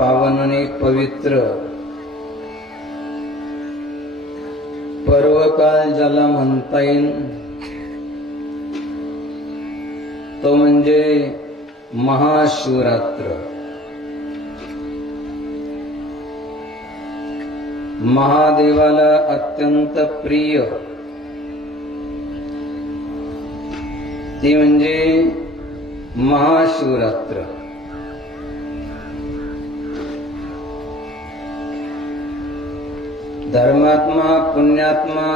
पावन आणि पवित्र पर्वकाल ज्याला म्हणता येईल तो म्हणजे महाशिवरात्र। महादेवाला अत्यंत प्रिय ती म्हणजे महाशिवरात्र। धर्मात्मा पुण्यात्मा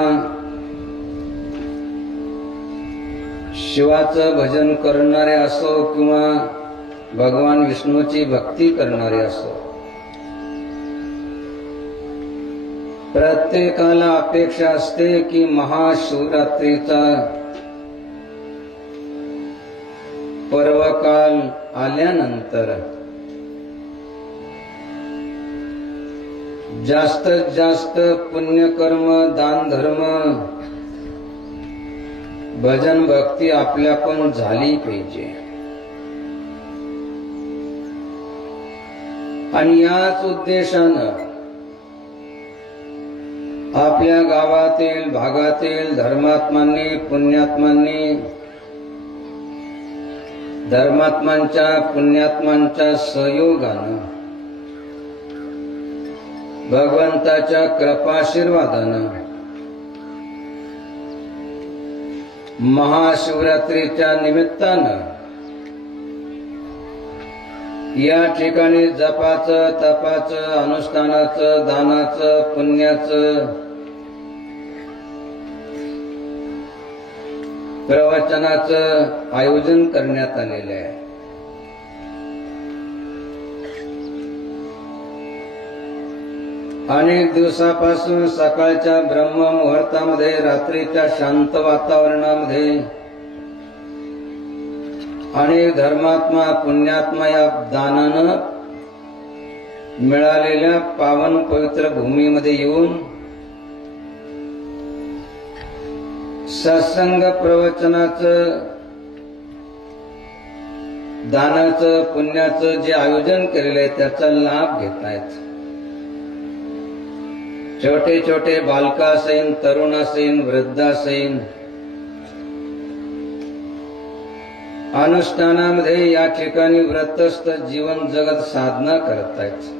शिवाचं भजन करणारे असो किंवा भगवान विष्णूची भक्ती करणारे असो, प्रत्येकाला अपेक्षा असते की महाशिवरात्रीचा पर्वकाल आल्यानंतर जास्तीत जास्त पुण्यकर्म, दान धर्म, भजन भक्ती आपल्या पण झाली पाहिजे। आणि याच उद्देशानं आपल्या गावातील भागातील धर्मात्मांनी पुण्यात्मांनी धर्मात्मांच्या पुण्यात्मांच्या सहयोगानं भगवंताच्या कृपाशीर्वादानं महाशिवरात्रीच्या निमित्तानं या ठिकाणी जपाचं, तपाचं, अनुष्ठानाचं, दानाचं, पुण्याचं, प्रवचनाचं आयोजन करण्यात आलेलं आहे। अनेक दिवसापासून सकाळच्या ब्रह्म मुहूर्तामध्ये, रात्रीच्या शांत वातावरणामध्ये अनेक धर्मात्मा पुण्यात्मा या दानानं मिळालेल्या पावन पवित्र भूमीमध्ये येऊन सत्संग, प्रवचनाचं, दानाचं, पुण्याचं जे आयोजन केलेलं आहे त्याचा लाभ घेत आहेत। छोटे छोटे बालक असेन, तरुण असेन, वृद्ध असेन, अनुष्ठानामध्ये या ठिकाणी व्रतस्थ जीवन जगत साधना करत आहेत।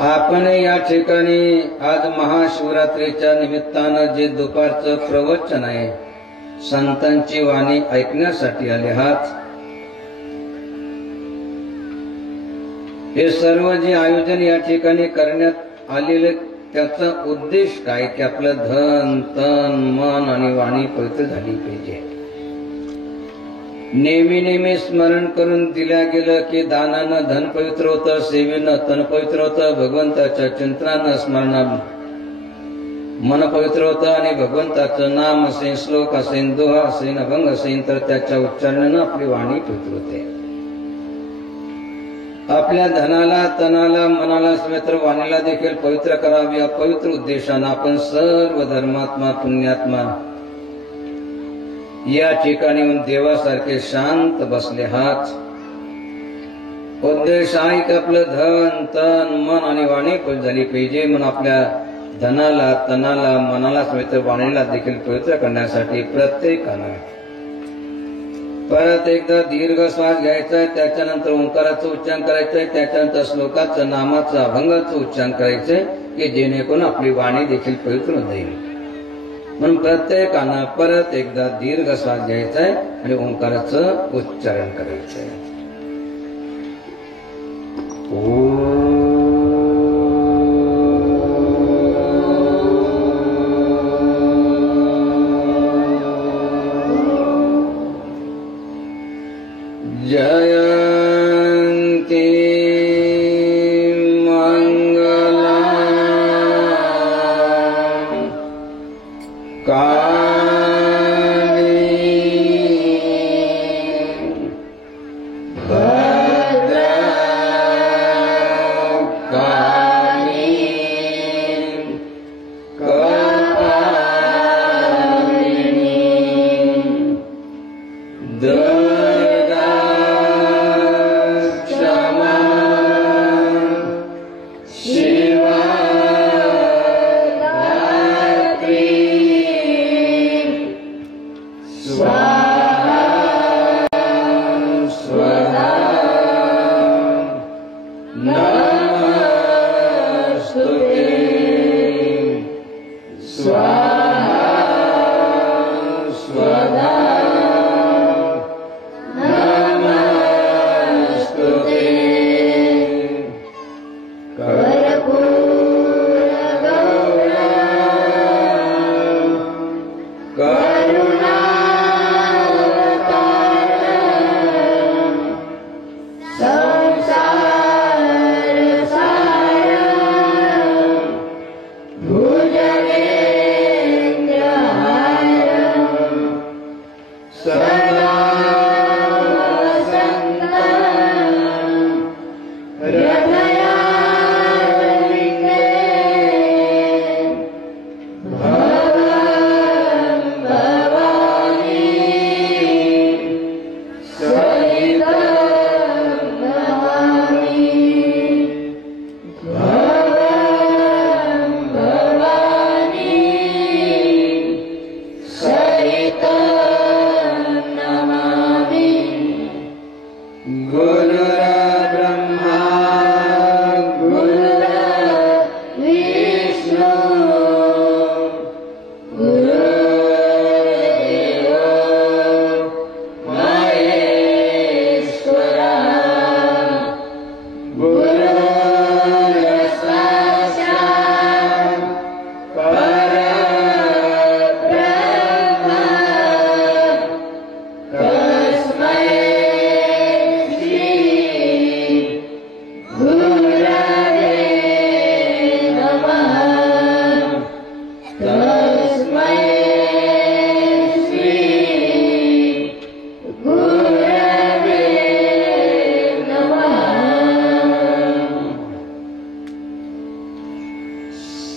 आपण या ठिकाणी आज महाशिवरात्रीच्या निमित्तानं जे दुपारचं प्रवचन आहे, संतांची वाणी ऐकण्यासाठी आले आहात। हे सर्व जे आयोजन या ठिकाणी करण्यात आलेले त्याचा उद्देश काय की आपलं धन, तन, मन आणि वाणी पवित्र झाली पाहिजे। नेहमी नेहमी स्मरण करून दिल्या गेलं की दानानं धन पवित्र होतं, सेवेनं तन पवित्र होतं, भगवंताच्या चिंतनानं स्मरणानं मन पवित्र होतं आणि भगवंताचं नाम असेल, श्लोक असेल, दोहा असेल, अभंग असेल तर त्याच्या उच्चारणानं आपली वाणी पवित्र होते। आपल्या धनाला, तनाला, मनाला समेत वाणीला देखील पवित्र करावी या पवित्र उद्देशानं आपण सर्व धर्मात्मा पुण्यात्मा या ठिकाणी देवासारखे शांत बसले आहात। उद्देश आहे की आपलं धन, तन, मन आणि वाणी पवित्र झाली पाहिजे, म्हणून आपल्या धनाला, तनाला, मनाला समेत वाणीला देखील पवित्र करण्यासाठी प्रत्येकानं परत एकदा दीर्घ श्वास घ्यायचा आहे, त्याच्यानंतर ओंकाराचं उच्चारण करायचं आहे, त्याच्यानंतर श्लोकाचं, नामाचं, अभंगाचं उच्चारण करायचंय की जेणेकरून आपली वाणी देखील पवित्र होईल। म्हणून प्रत्येकानं परत एकदा दीर्घ श्वास घ्यायचा आहे आणि ओंकाराचं उच्चारण करायचंय। नमस्तुते स्वाहा स्वधा नमस्तुते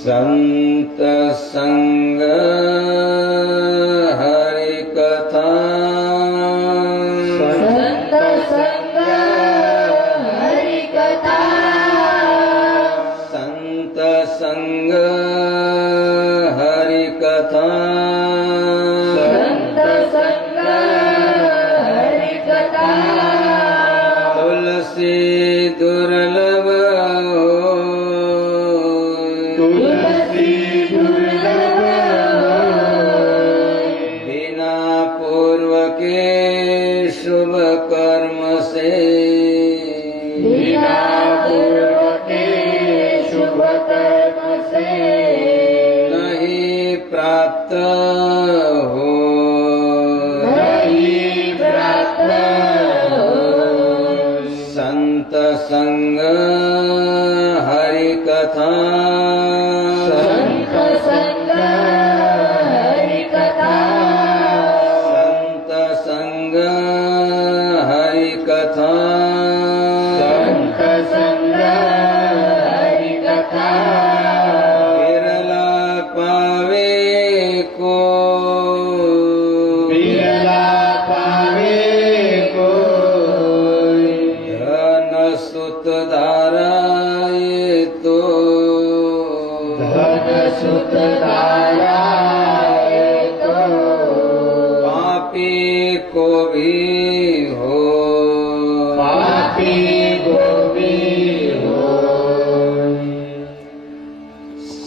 संत संग हरि कथा संत संग हरि कथा संत संग हरि कथा संत संग हरि कथा तुलसी दुर्लभ तुलसी दुर्लभ बिना पूर्व के शुभ कर्म से बिना पूर्व के शुभ कर्म से नहीं प्राप्त हो नहीं प्राप्त हो संत संग हरि कथा संत संग हरि कथा संत संग हरि कथा संत संग हरि कथा बिरला पावे को बिरला पावे कोई धन सुत धाराए तो धन सुत धाराए तो पापी को भी हो पापी को भी हो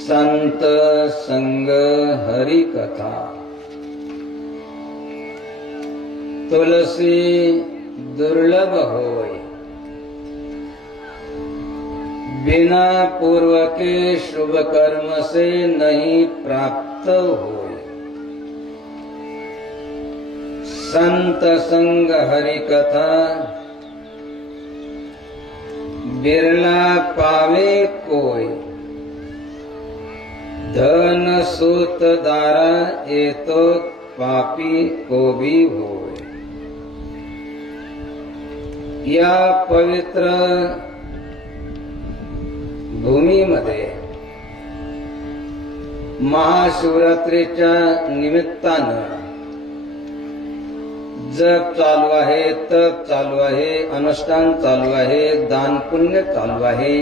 संत संग हरि कथा तुलसी दुर्लभ होय बिना पूर्व के शुभ कर्म से नहीं प्राप्त होय संत संग हरि कथा बिरला पावे कोई धन सूत दारा ये तो पापी को भी होय या पवित्र भूमीमध्ये महाशिवरात्रीच्या निमित्तानं जप चालू आहे, तप चालू आहे, अनुष्ठान चालू आहे, दान पुण्य चालू आहे.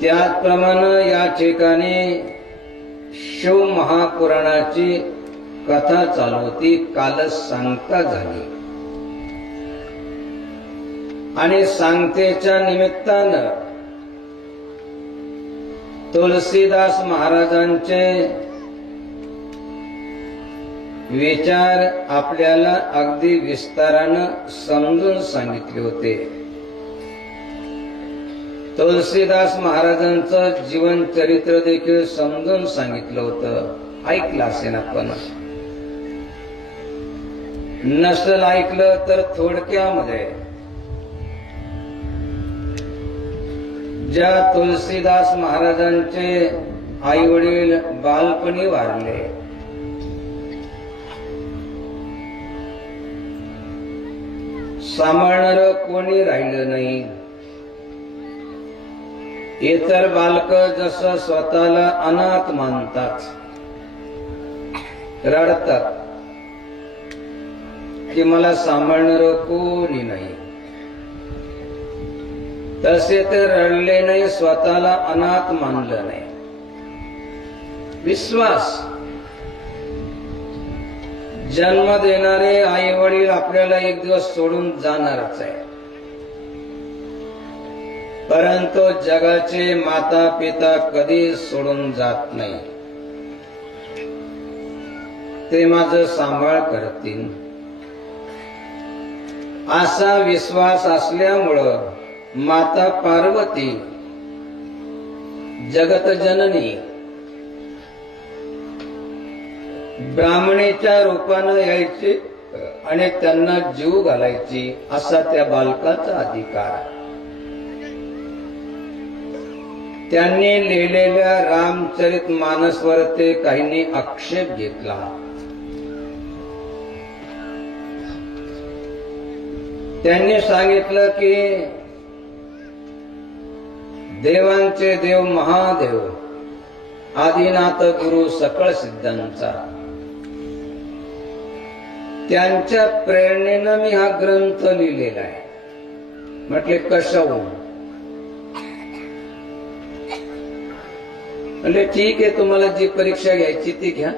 त्याचप्रमाणे या ठिकाणी शिव महापुराणाची कथा चालू होती. कालच सांगता झाली आणि सांगतेच्या निमित्तानं तुलसीदास महाराजांचे विचार आपल्याला अगदी विस्तारानं समजून सांगितले होते. तुलसीदास महाराजांचं जीवन चरित्र देखील समजून सांगितलं होतं. ऐकलं असेल आपण, नसल ऐकलं तर थोडक्यामध्ये ज्या तुलसीदास महाराजांचे आई वडील बालपणी वारले, सांभाळणार कोणी राहिलं नाही. इतर बालक जसं स्वतःला अनाथ मानतात, रडतात की मला सांभाळणार कोणी नाही, तसे ते रडले नाही, स्वतःला अनाथ मानलं नाही. विश्वास, जन्म देणारे आई वडील आपल्याला एक दिवस सोडून जाणारच आहे, परंतु जगाचे माता पिता कधी सोडून जात नाही. ते माझं सांभाळ करतील असा विश्वास असल्यामुळं माता पार्वती जगत जननी ब्राह्मणीच्या रूपानं यायची आणि त्यांना जीव घालायची असा त्या बालकाचा अधिकार. त्यांनी लिहिलेल्या रामचरित मानसवर ते काहींनी आक्षेप घेतला. त्यांनी सांगितलं की देवांचे देव महादेव आदिनाथ गुरु सकळ सिद्धांचा, त्यांच्या प्रेरणेनं मी हा ग्रंथ लिहिलेला आहे. म्हटले कशाहून? म्हणजे ठीक आहे, तुम्हाला जी परीक्षा घ्यायची ती घ्या.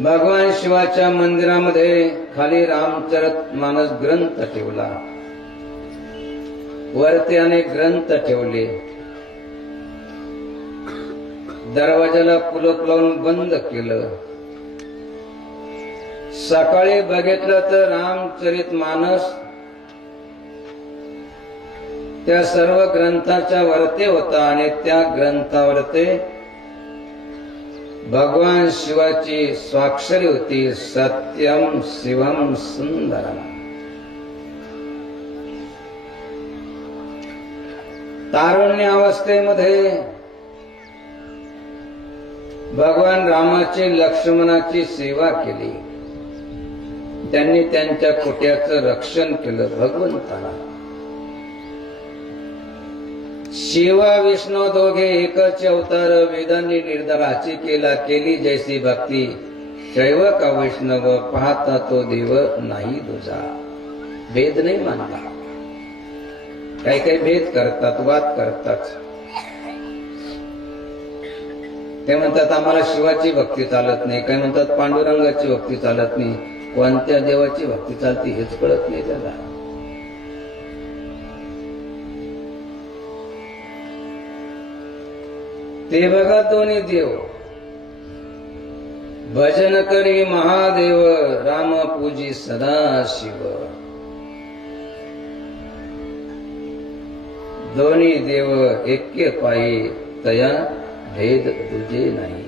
भगवान शिवाच्या मंदिरामध्ये खाली रामचरित मानस ग्रंथ ठेवला, वरती अनेक ग्रंथ ठेवले, दरवाजाला कुलूप लावून बंद केलं. सकाळी बघितलं तर रामचरित मानस त्या सर्व ग्रंथाच्या वरती होता आणि त्या ग्रंथावर ते भगवान शिवाची स्वाक्षरी होती, सत्यम शिवम सुंदरम. तारुण्य अवस्थेमध्ये भगवान रामाची लक्ष्मणाची सेवा केली, त्यांनी त्यांच्या कुट्याचं रक्षण केलं भगवंताला. शिवा विष्णू दोघे एकच अवतार, वेदांनी निर्धाराची केली जैसी भक्ती. शैव का वैष्णव पाहता तो देव नाही दुजा. भेद नाही मानला. काही काही भेद करतात, वाद करतात. ते म्हणतात आम्हाला शिवाची भक्ती चालत नाही, काही म्हणतात पांडुरंगाची भक्ती चालत नाही. कोणत्या देवाची भक्ती चालते हेच कळत नाही त्याला. ते बघा दोन्ही देव, भजन करी महादेव, राम पूजी सदा शिव. दोन्ही देव एके पायी, तया भेद तुझे नाही.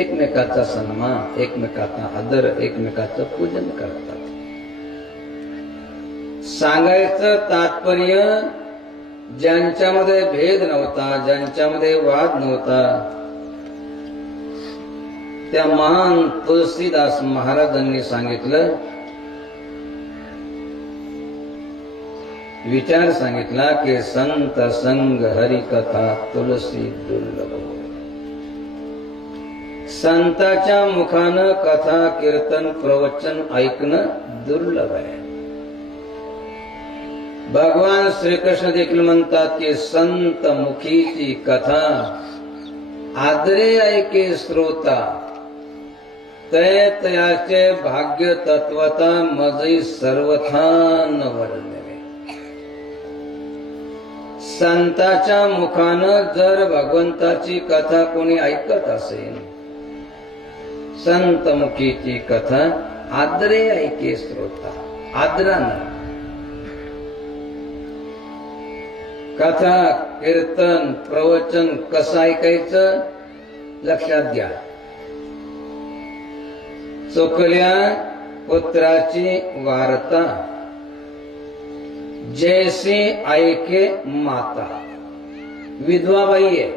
एकमेकाचा सन्मान, एकमेकाचा आदर, एकमेकाचं पूजन करतात. सांगायचं तात्पर्य, ज्यांच्यामध्ये भेद नव्हता, ज्यांच्यामध्ये वाद नव्हता, त्या महान तुलसीदास महाराजांनी सांगितलं, विचार सांगितला की संत संग हरी कथा तुलसी दुर्लभ. संताच्या मुखानं कथा कीर्तन प्रवचन ऐकणं दुर्लभ आहे. भगवान श्रीकृष्ण देखील म्हणतात की संत मुखीची कथा आदरे ऐके श्रोता, तय तयाचे भाग्य तत्वता मजई सर्वथा न वर्णवे. संताच्या मुखानं जर भगवंताची कथा कोणी ऐकत असेल, संतमुखीची कथा आदरे ऐके श्रोता, आदरानं. कथा कीर्तन प्रवचन कसं ऐकायचं लक्षात घ्या. चोखल्या पुत्राची वार्ता जैसे ऐके माता. विधवा बाई आहे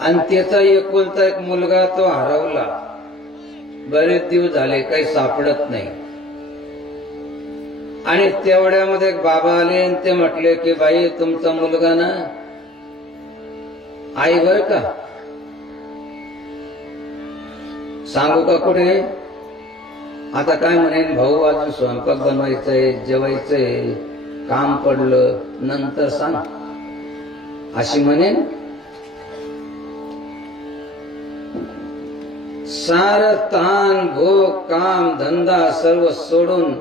आणि त्याचा एकुलता एक मुलगा तो हरवला. बरेच दिवस झाले काही सापडत नाही. आणि तेवढ्यामध्ये एक बाबा आले आणि ते म्हटले की बाई तुमचा मुलगा ना आई बर का, सांगू का कुठे. आता काय म्हणेन भाऊ अजून स्वयंपाक बनवायचंय, जेवायचंय, काम पडलं नंतर सांग अशी म्हणेन. सार तान भोग काम धंदा सर्व सोडून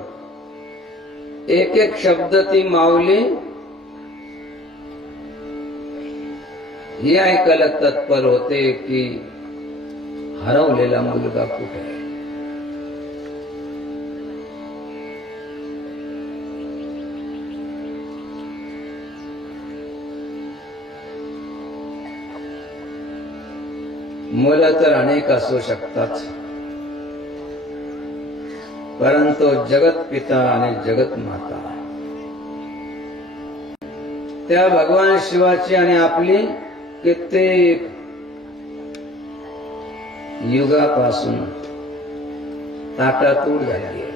एक एक शब्द ती माऊली हे ऐकायला तत्पर होते की हरवलेला मुलगा कुठे आहे. मुलं तर अनेक असू शकतात, परंतु जगत पिता आणि जगत माता त्या भगवान शिवाची आणि आपली कित्येक युगापासून ताटातूड झाली आहे.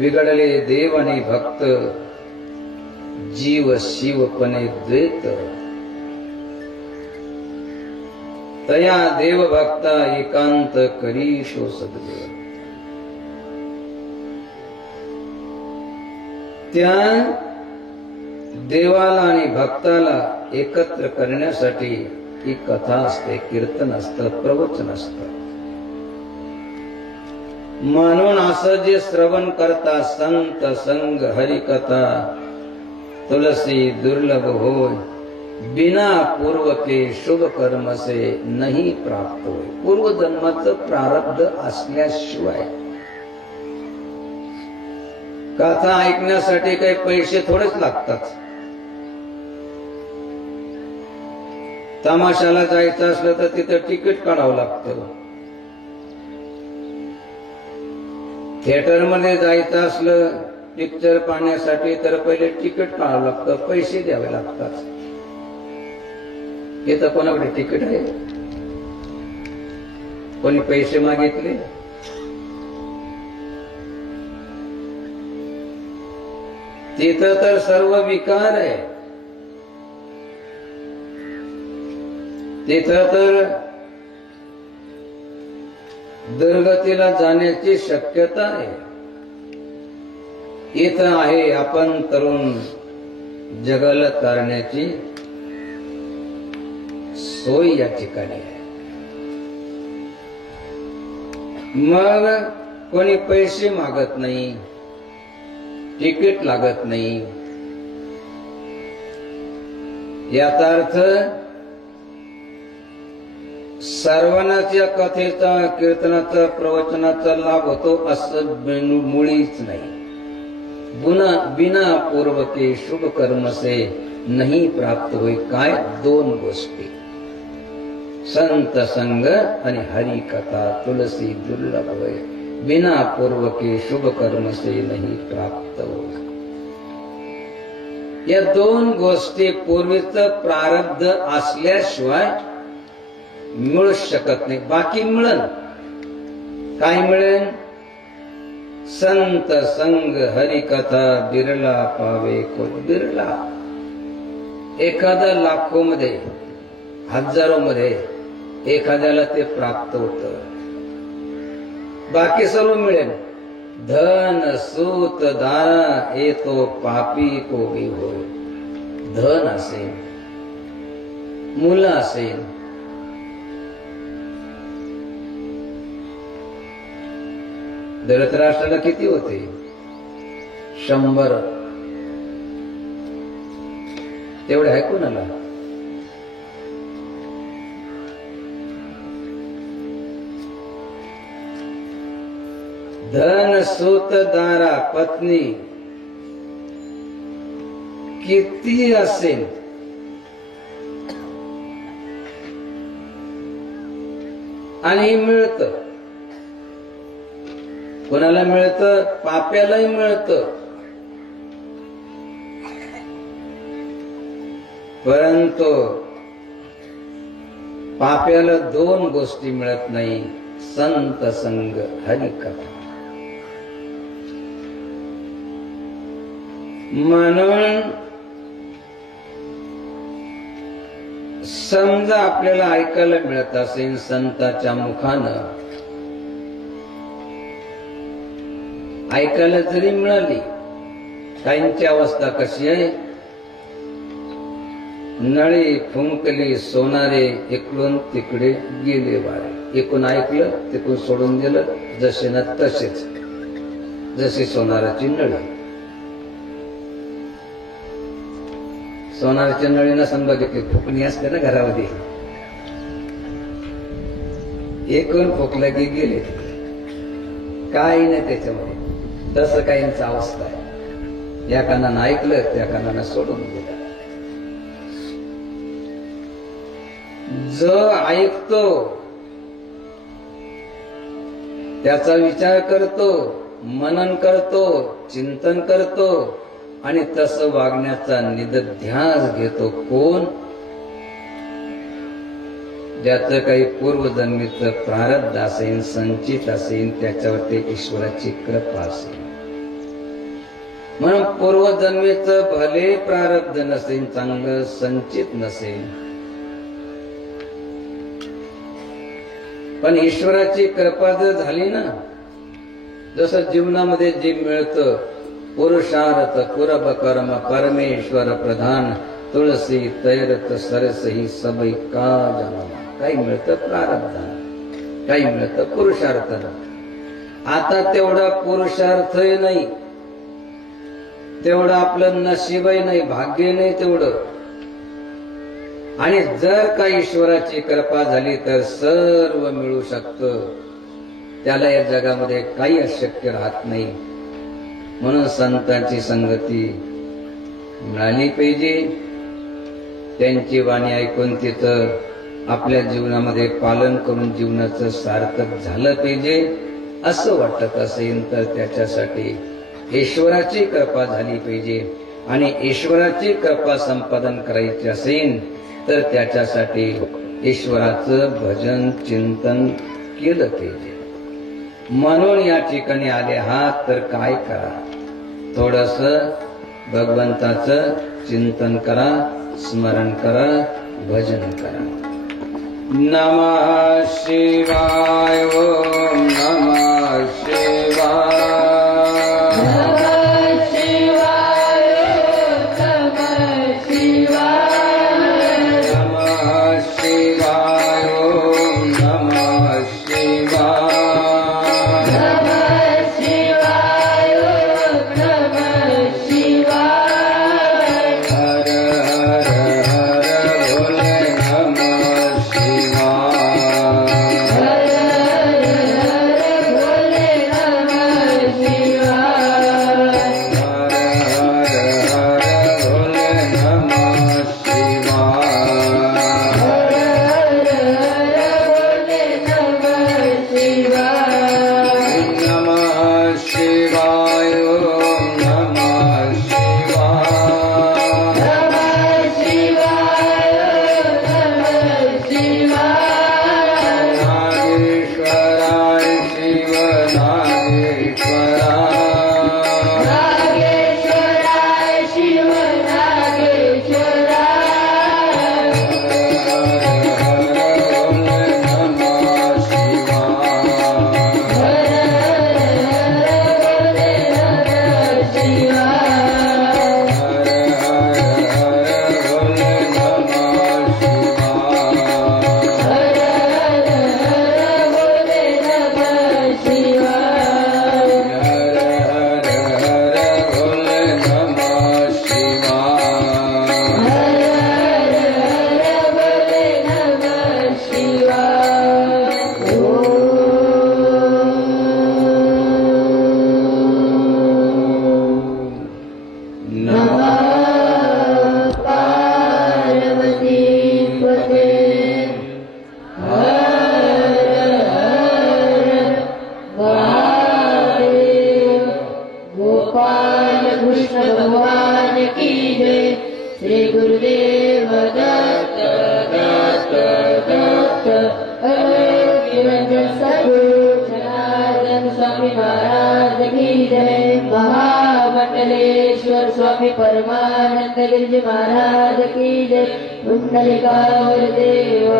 बिघडले देव आणि भक्त जीव शिवपणे द्वैत. तया देव भक्ता एकांत करी शो सद्देव. त्या देवाला आणि भक्ताला एकत्र करण्यासाठी ही कथा असते, कीर्तन असतं, प्रवचन असतं. म्हणून असं जे श्रवण करता संत संग हरिकथा तुलसी दुर्लभ होय. बिना पूर्व के शुभ कर्म से नहीं प्राप्त होय. पूर्वजन्माचं प्रारब्ध असल्याशिवाय कथा ऐकण्यासाठी काही पैसे थोडेच लागतात. तमाशाला जायचं असलं तर तिथं तिकीट काढावं लागतं. थिएटर मध्ये जायचं असलं पिक्चर पाहण्यासाठी तर पहिले तिकीट काढावं लागतं, पैसे द्यावे लागतात. हे तर कोणाकडे तिकीट आहे, कोणी पैसे मागितले. तिथं तर सर्व विकार आहे. तिथं तर दुर्गतीला जाण्याची शक्यता आहे. इथं आहे आपण तरुण जगाला तारण्याची सोय या ठिकाणी आहे. मग कोणी पैसे मागत नाही, तिकीट लागत नाही. याचा अर्थ सर्वांनाच या कथेचा कीर्तनाचा प्रवचनाचा लाभ होतो असं मुळीच नाही. बिना पूर्व के शुभ कर्म से नहीं प्राप्त होई. काय दोन गोष्टी, संत संग आणि हरी कथा तुलसी दुर्लभ होय. बिना पूर्व के शुभ कर्म से नहीं प्राप्त होय. या दोन गोष्टी पूर्वीचं प्रारब्ध असल्याशिवाय मिळू शकत नाही. बाकी मिळेल, काय मिळेल? संत संग हरिकथा बिरला पावे कोण. बिरला एखादा लाखो मध्ये हजारो मध्ये एखाद्याला ते प्राप्त होत. बाकी सर्व मिळेल. धन सूत दाना येतो पापी को भी हो. धन असेल, मुलं असेल, धृतराष्ट्राला किती होते? 100. तेवढे आहे कोणाला? धन सूत दारा पत्नी किती असेल आणि मिळत, कोणाला मिळतं? पाप्यालाही मिळतं. परंतु पाप्याला 2 गोष्टी मिळत नाही, संत संग, हरिकथा. म्हणून समजा आपल्याला ऐकायला मिळत असेल संतांच्या मुखानं, ऐकायला जरी मिळाली, काहींची अवस्था कशी आहे? नळी फुंकली सोनारे, इकडून तिकडे गेले वारे. एकूण ऐकलं, तिकडून सोडून दिलं, जसे ना तसेच, जशी सोनाराची नळी. सोनाराच्या नळीला समजा घेतली, फुकणी असते ना घरामध्ये, एकूण फुकलं की गेले, काही नाही त्याच्यामध्ये. तसं काहींची अवस्था आहे. या कानानं ऐकलं, त्या कानानं सोडून दिलं. जो ऐकतो त्याचा विचार करतो, मनन करतो, चिंतन करतो आणि तसं वागण्याचा निदध्यास घेतो. कोण? ज्याचं काही पूर्वजन्मीचं प्रारब्ध असेल, संचित असेल, त्याच्यावरती ईश्वराची कृपा असेल. म्हणून पूर्वजन्मीचं भले प्रारब्ध नसेल, चांगलं संचित नसेल, पण ईश्वराची कृपा जर झाली ना, जसं जीवनामध्ये जे मिळतं, पुरुषार्थ पूरब कर्म परमेश्वर प्रधान, तुळसी तैरत सरसही सबई का जन्म. काही मिळतं प्रारब्धानं, काही मिळतं पुरुषार्थानं. आता तेवढा पुरुषार्थही नाही, तेवढं आपलं नशीबही नाही, भाग्य नाही तेवढं. आणि जर का ईश्वराची कृपा झाली तर सर्व मिळू शकतं. त्याला या जगामध्ये काही अशक्य राहत नाही. म्हणून संतांची संगती मिळाली पाहिजे, त्यांची वाणी ऐकून तिचं आपल्या जीवनामध्ये पालन करून जीवनाचं सार्थक झालं पाहिजे. असं वाटत असेल तर त्याच्यासाठी ईश्वराची कृपा झाली पाहिजे. आणि ईश्वराची कृपा संपादन करायची असेल तर त्याच्यासाठी ईश्वराचं भजन चिंतन केलं पाहिजे. म्हणून या ठिकाणी आले आहात तर काय करा? थोडस भगवंताचं चिंतन करा, स्मरण करा, भजन करा. नमः शिवाय, ओम नमः शिवाय. Hare रत्नगिरी महाराज की जय। कुंडलिकावर देव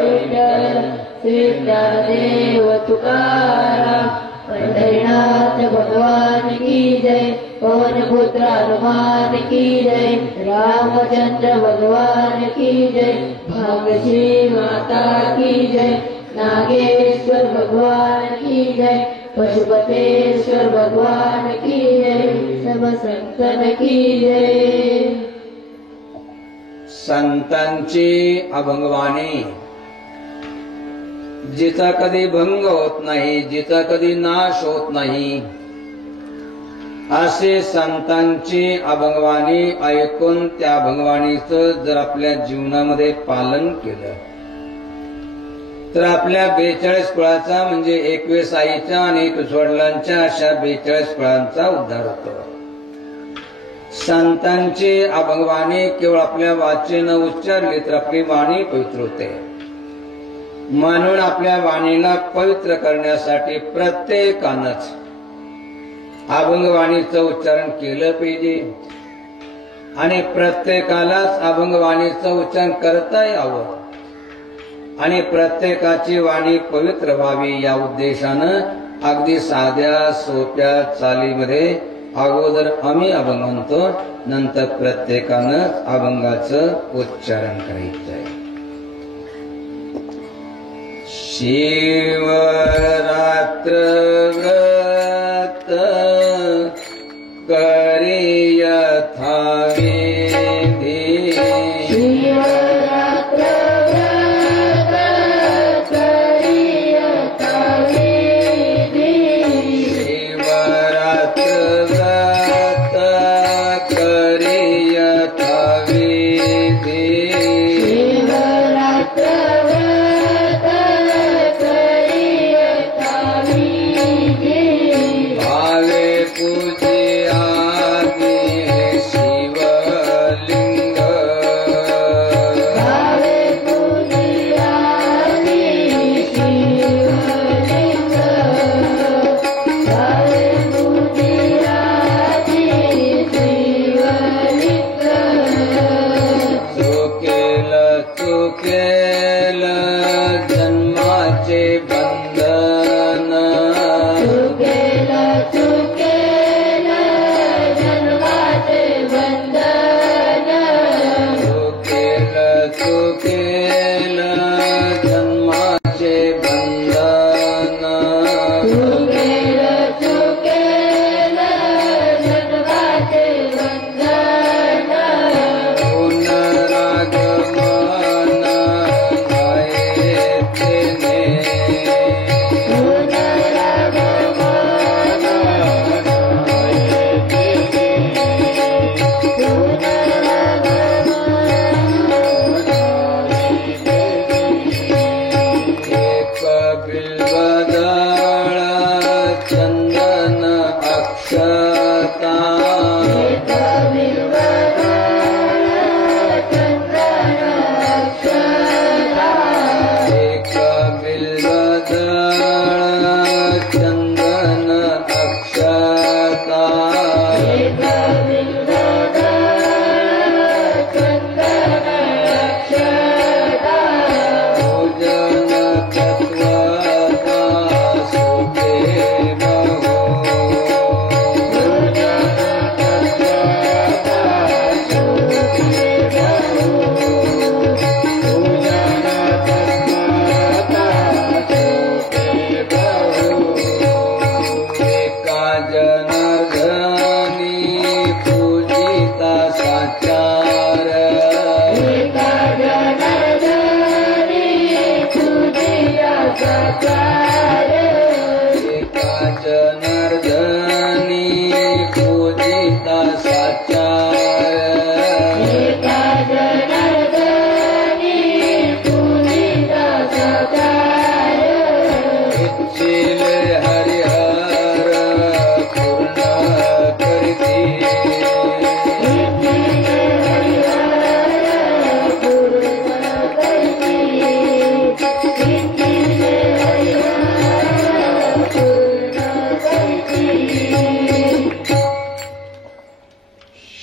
विठ्ठल श्री ज्ञानदेव तुकाराम। पंढरीनाथ भगवान की जय। पवन पुत्र हनुमान की जय। रामचंद्र भगवान की जय। भाग्यश्री माता की जय। नागेश्वर भगवान की जय। पशुपतेश्वर भगवान की जय। सब संतन की जय। संतांची अभंगवाणी जिचा कधी भंग होत नाही, जिचा कधी नाश होत नाही, असे संतांची अभंगवाणी ऐकून त्या अभंगवाणीचं जर आपल्या जीवनामध्ये पालन केलं तर आपल्या 42 कुळाचा म्हणजे 21 आईच्या आणि 21 वडिलांच्या अशा 42 कुळांचा उद्धार होतो। संतांची अभंगवाणी केवळ आपल्या वाचेनं उच्चारली तर आपली वाणी पवित्र होते। म्हणून आपल्या वाणीला पवित्र करण्यासाठी प्रत्येकानंच अभंगवाणीचं उच्चारण केलं पाहिजे आणि प्रत्येकालाच अभंगवाणीचं उच्चारण करता यावं आणि प्रत्येकाची वाणी पवित्र व्हावी या उद्देशानं अगदी साध्या सोप्या चालीमध्ये अगोदर आम्ही अभंग म्हणतो, नंतर प्रत्येकानं अभंगाचं उच्चारण करायचं आहे। शिवरात्र व्रत करी यथाविधी। शिवरात्र व्रत करी यथाविधी। शिवरात्र व्रत करी यथाविधी। शिवरात्र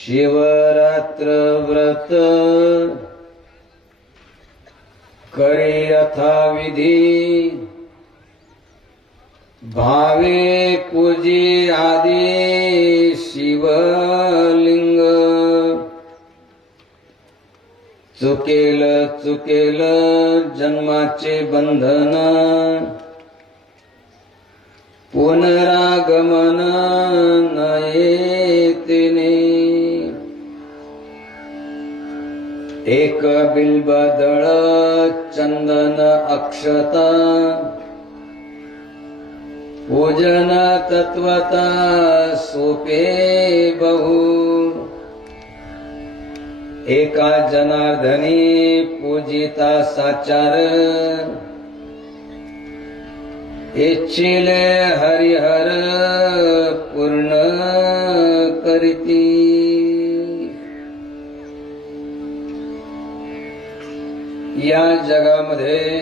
शिवरात्र शिवरात्र व्रत करे यथाविधी भावे पूजी आदि शिवलिंग चुकेल चुकेल जन्माचे बंधन पुनरागमन नये तिने एक बिल्बदळ चंदन अक्षता पूजन तत्वता सोपे बहु एका जनार्दनी पूजिता साचार इच्छिले हरिहर पूर्ण करीती या जगामध्ये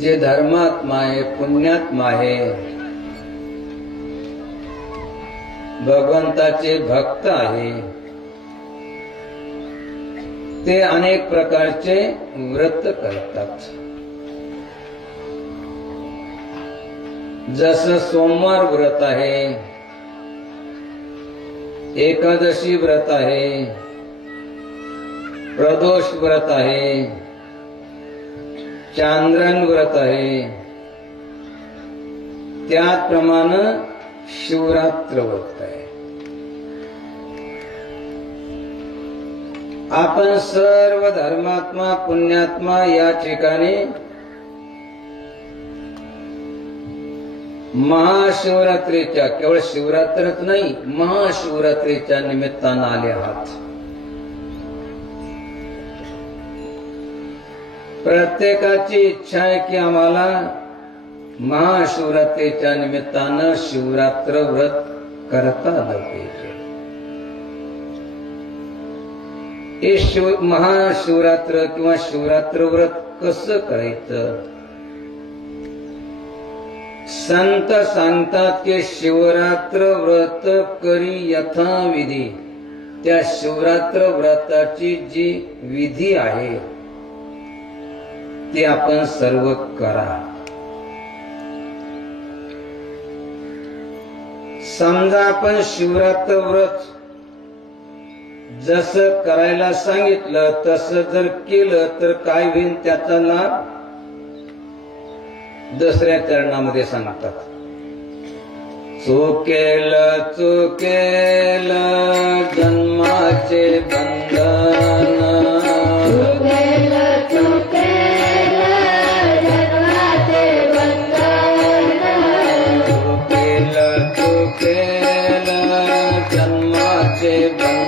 जे धर्मात्मा आहे पुण्यात्मा आहे भगवंताचे भक्त आहे ते अनेक प्रकारचे व्रत करतात जसं सोमवार व्रत आहे एकादशी व्रत आहे प्रदोष व्रत आहे चांद्रन व्रत आहे त्याप्रमाणे शिवरात्र व्रत आहे आपण सर्व धर्मात्मा पुण्यात्मा या ठिकाणी महाशिवरात्रीच्या केवळ शिवरात्रच नाही महाशिवरात्रीच्या निमित्तानं आले आहात प्रत्येकाची इच्छा आहे की आम्हाला महाशिवरात्रीच्या निमित्तानं शिवरात्र व्रत करता आलं पाहिजे हे महाशिवरात्र किंवा शिवरात्र व्रत कसं करायचं संत सांगतात की शिवरात्र व्रत करी यथाविधी त्या शिवरात्र व्रताची जी विधी आहे ती आपण सर्व करा समजा आपण शिवरात्र व्रत जसं करायला सांगितलं तसं जर केलं तर काय होईल त्याचा लाभ दुसऱ्या चरणामध्ये सांगतात चुकेल चुकेल जन्माचे बंधन चुकेल चुकेल जन्माचे बंधन चुकेल चुकेल जन्माचे बंधन चुकेल चुकेल जन्माचे बंधन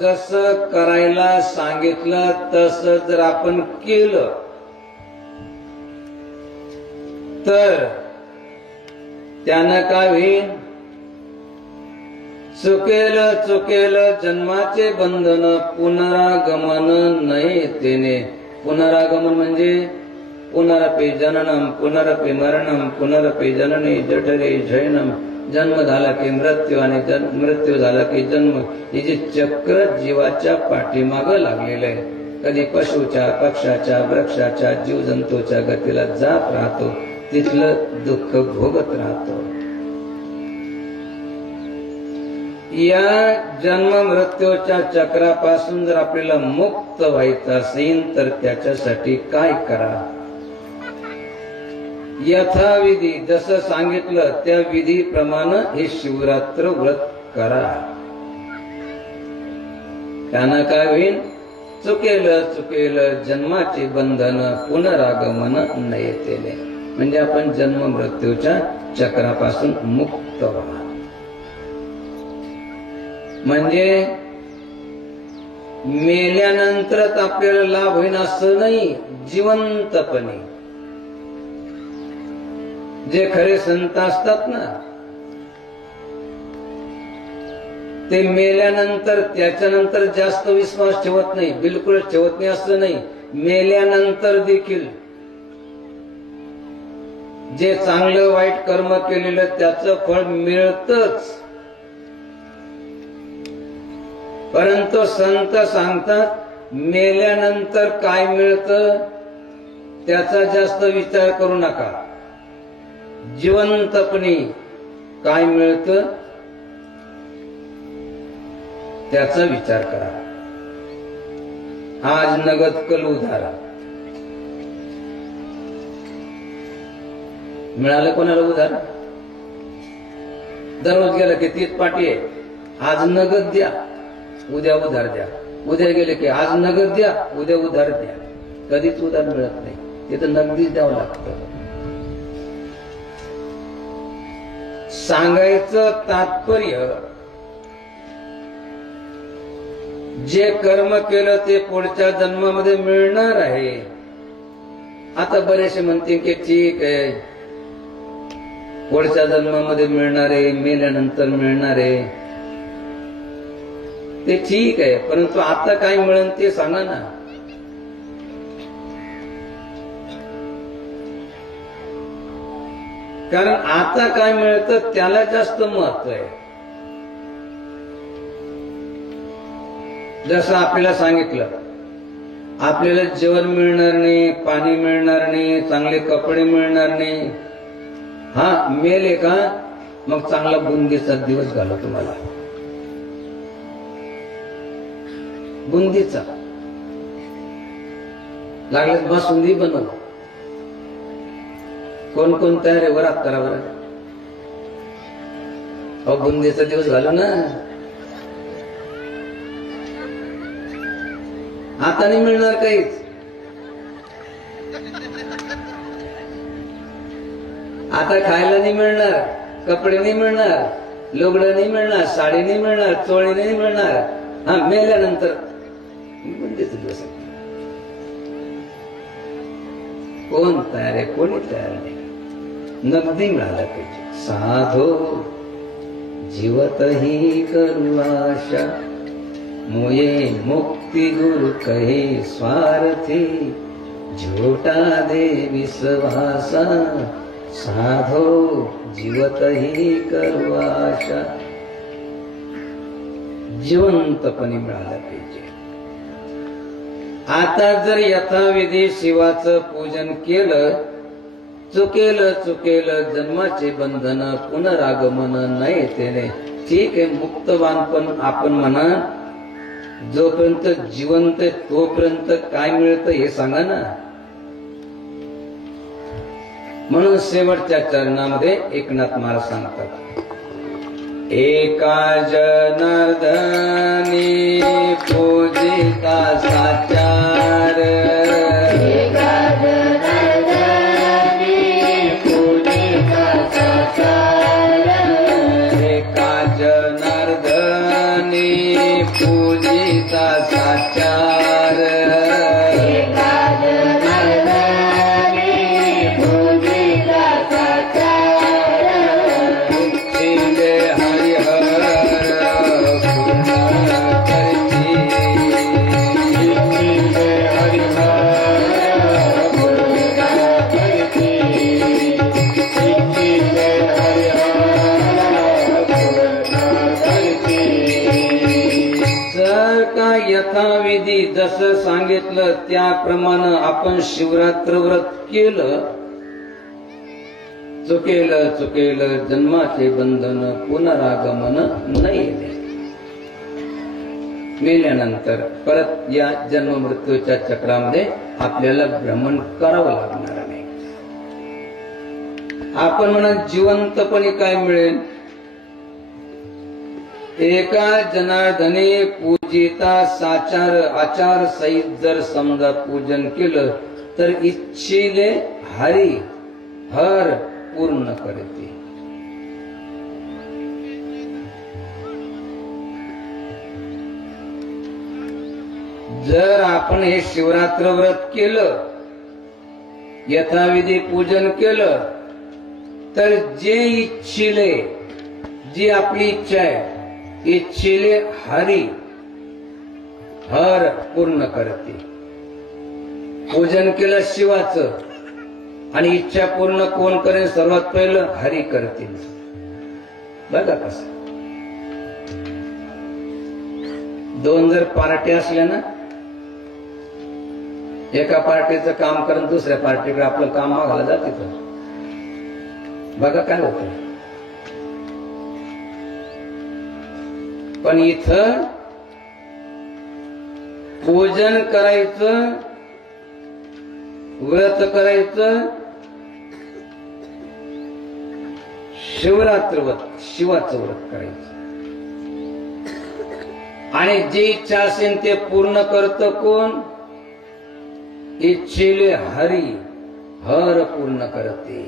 जसं करायला सांगितलं तसं जर आपण केलं तर त्यानं काय होईल चुकेल चुकेल जन्माचे बंधन पुनरागमन नये तेने पुनरागमन म्हणजे पुनरपि जननम पुनरपि मरणम पुनरपि जननी जठरे जैनम जन्म झाला की मृत्यू आणि मृत्यू झाला की जन्म हे जे चक्र जीवाच्या पाठीमागं लागलेलं आहे कधी पशुच्या पक्षाच्या वृक्षाच्या जीवजंतूच्या गतीला जात राहतो तिथलं दुःख भोगत राहतो या जन्म मृत्यूच्या चक्रापासून जर आपल्याला मुक्त व्हायचं असेल तर त्याच्यासाठी काय करा यथाविधी जसं सांगितलं त्या विधीप्रमाणे हे शिवरात्र व्रत करा त्यानं काय होईल चुकेल चुकेल जन्माचे बंधन पुनरागमन नयेतेने म्हणजे आपण जन्म मृत्यूच्या चक्रापासून मुक्त व्हा म्हणजे मेल्यानंतरच आपल्याला लाभ होईन असं नाही, जिवंतपणे. जे खरे संत असतात ना, ते मेल्यानंतर त्याच्यानंतर जास्त विश्वास ठेवत नाही, बिलकुल ठेवत नाही असं नाही. मेल्यानंतर देखील जे चांगलं वाईट कर्म केलेलं त्याचं फळ मिळतच. परंतु संत सांगतात मेल्यानंतर काय मिळतं त्याचा जास्त विचार करू नका. जिवंतपणे काय मिळतं त्याचा विचार करा. आज नगद कल उधार मिळालं कोणाला उधार? दररोज गेलं की तीच पाठी आहे. आज नगद द्या, उद्या उधार द्या. उद्या गेले की आज नगद द्या, उद्या उधार द्या. कधीच उधार मिळत नाही, तिथं नगदीच द्यावं लागतं. सांगायचं तात्पर्य जे कर्म केलं ते पुढच्या जन्मामध्ये मिळणार आहे. आता बरेचसे म्हणतील की ठीक आहे, पुढच्या जन्मामध्ये मिळणार आहे, मेल्यानंतर मिळणार आहे, ते ठीक आहे. परंतु आता काय मिळेल ते सांगा ना. कारण आता काय मिळतं त्याला जास्त महत्व आहे. जसं आपल्याला सांगितलं, आपल्याला जेवण मिळणार नाही, पाणी मिळणार नाही, चांगले कपडे मिळणार नाही. हा मेले का मग चांगला बुंदीचा दिवस घालो तुम्हाला. बुंदीचा लागलं बासुंदी बनव. कोण कोण तयार आहे वरात करा बरं. अहो बुंदीचा दिवस घालू ना. आता नाही मिळणार काहीच. आता खायला नाही मिळणार, कपडे नाही मिळणार, लुगडं नाही मिळणार, साडी नाही मिळणार, चोळी नाही मिळणार. हा मेल्यानंतर बुंदीचा दिवस. कोण तयार आहे? कोणी तयार नाही. नगदी मिळाला पाहिजे. साधो जीवत ही करू आशा, मोये मुक्ती गुरु कहे स्वार्थी, झोटा दे विश्वासा, साधो जीवत ही करू आशा. जिवंतपणे मिळाला पाहिजे. आता जर यथाविधी शिवाचं पूजन केलं, चुकेल जन्माचे बंधन, पुनरागमन नाही तेने. ठीक आहे, मुक्तवान पण आपण म्हणा. जोपर्यंत जिवंत तोपर्यंत काय मिळतं हे सांगा ना. म्हणून शेवटच्या चरणामध्ये एकनाथ महाराज सांगतात, एका जनार्दनी पूजिता साचार, एका जनार्दनी पूजिता साचार, एका जनार्दनी पूजिता साचार, एका जनार्दनी पूजिता साचार, उच्चिले हरिहर पूर्ण करती, उच्चिले हरिहर पूर्ण करती, उच्चिले हरिहर पूर्ण करती. जर का यथाविधी जसं सांगितलं त्याप्रमाणे आपण शिवरात्र व्रत केलं, चुकेल जन्माचे बंधन, पुनरागमन नाही. मेल्यानंतर परत या जन्म मृत्यूच्या चक्रामध्ये आपल्याला भ्रमण करावं लागणार नाही. आपण म्हणा जिवंतपणे काय मिळेल? एका जनार्दने पूजिता साचार, आचार सहित जर समजा पूजन केलं तर इच्छिले हरी हर पूर्ण करते. जर आपण हे शिवरात्र व्रत केलं, यथाविधी पूजन केलं, तर जे इच्छिले, जी आपली इच्छा आहे, इच्छिले हरी हर पूर्ण करते. पूजन केलं शिवाचं आणि इच्छा पूर्ण कोण करेल? सर्वात पहिलं हरी करतील. बघा कसं. दोन जर पार्ट्या असल्या ना, एका पार्टीचं काम करून दुसऱ्या पार्टीकडे आपलं काम मागायला जाते, तर बघा काय होत. पण इथं पूजन करायचं, व्रत करायचं, शिवरात्र व्रत, शिवाचं व्रत करायचं, आणि जे इच्छा असेल ते पूर्ण करतं कोण? इच्छिले हरी हर पूर्ण करते.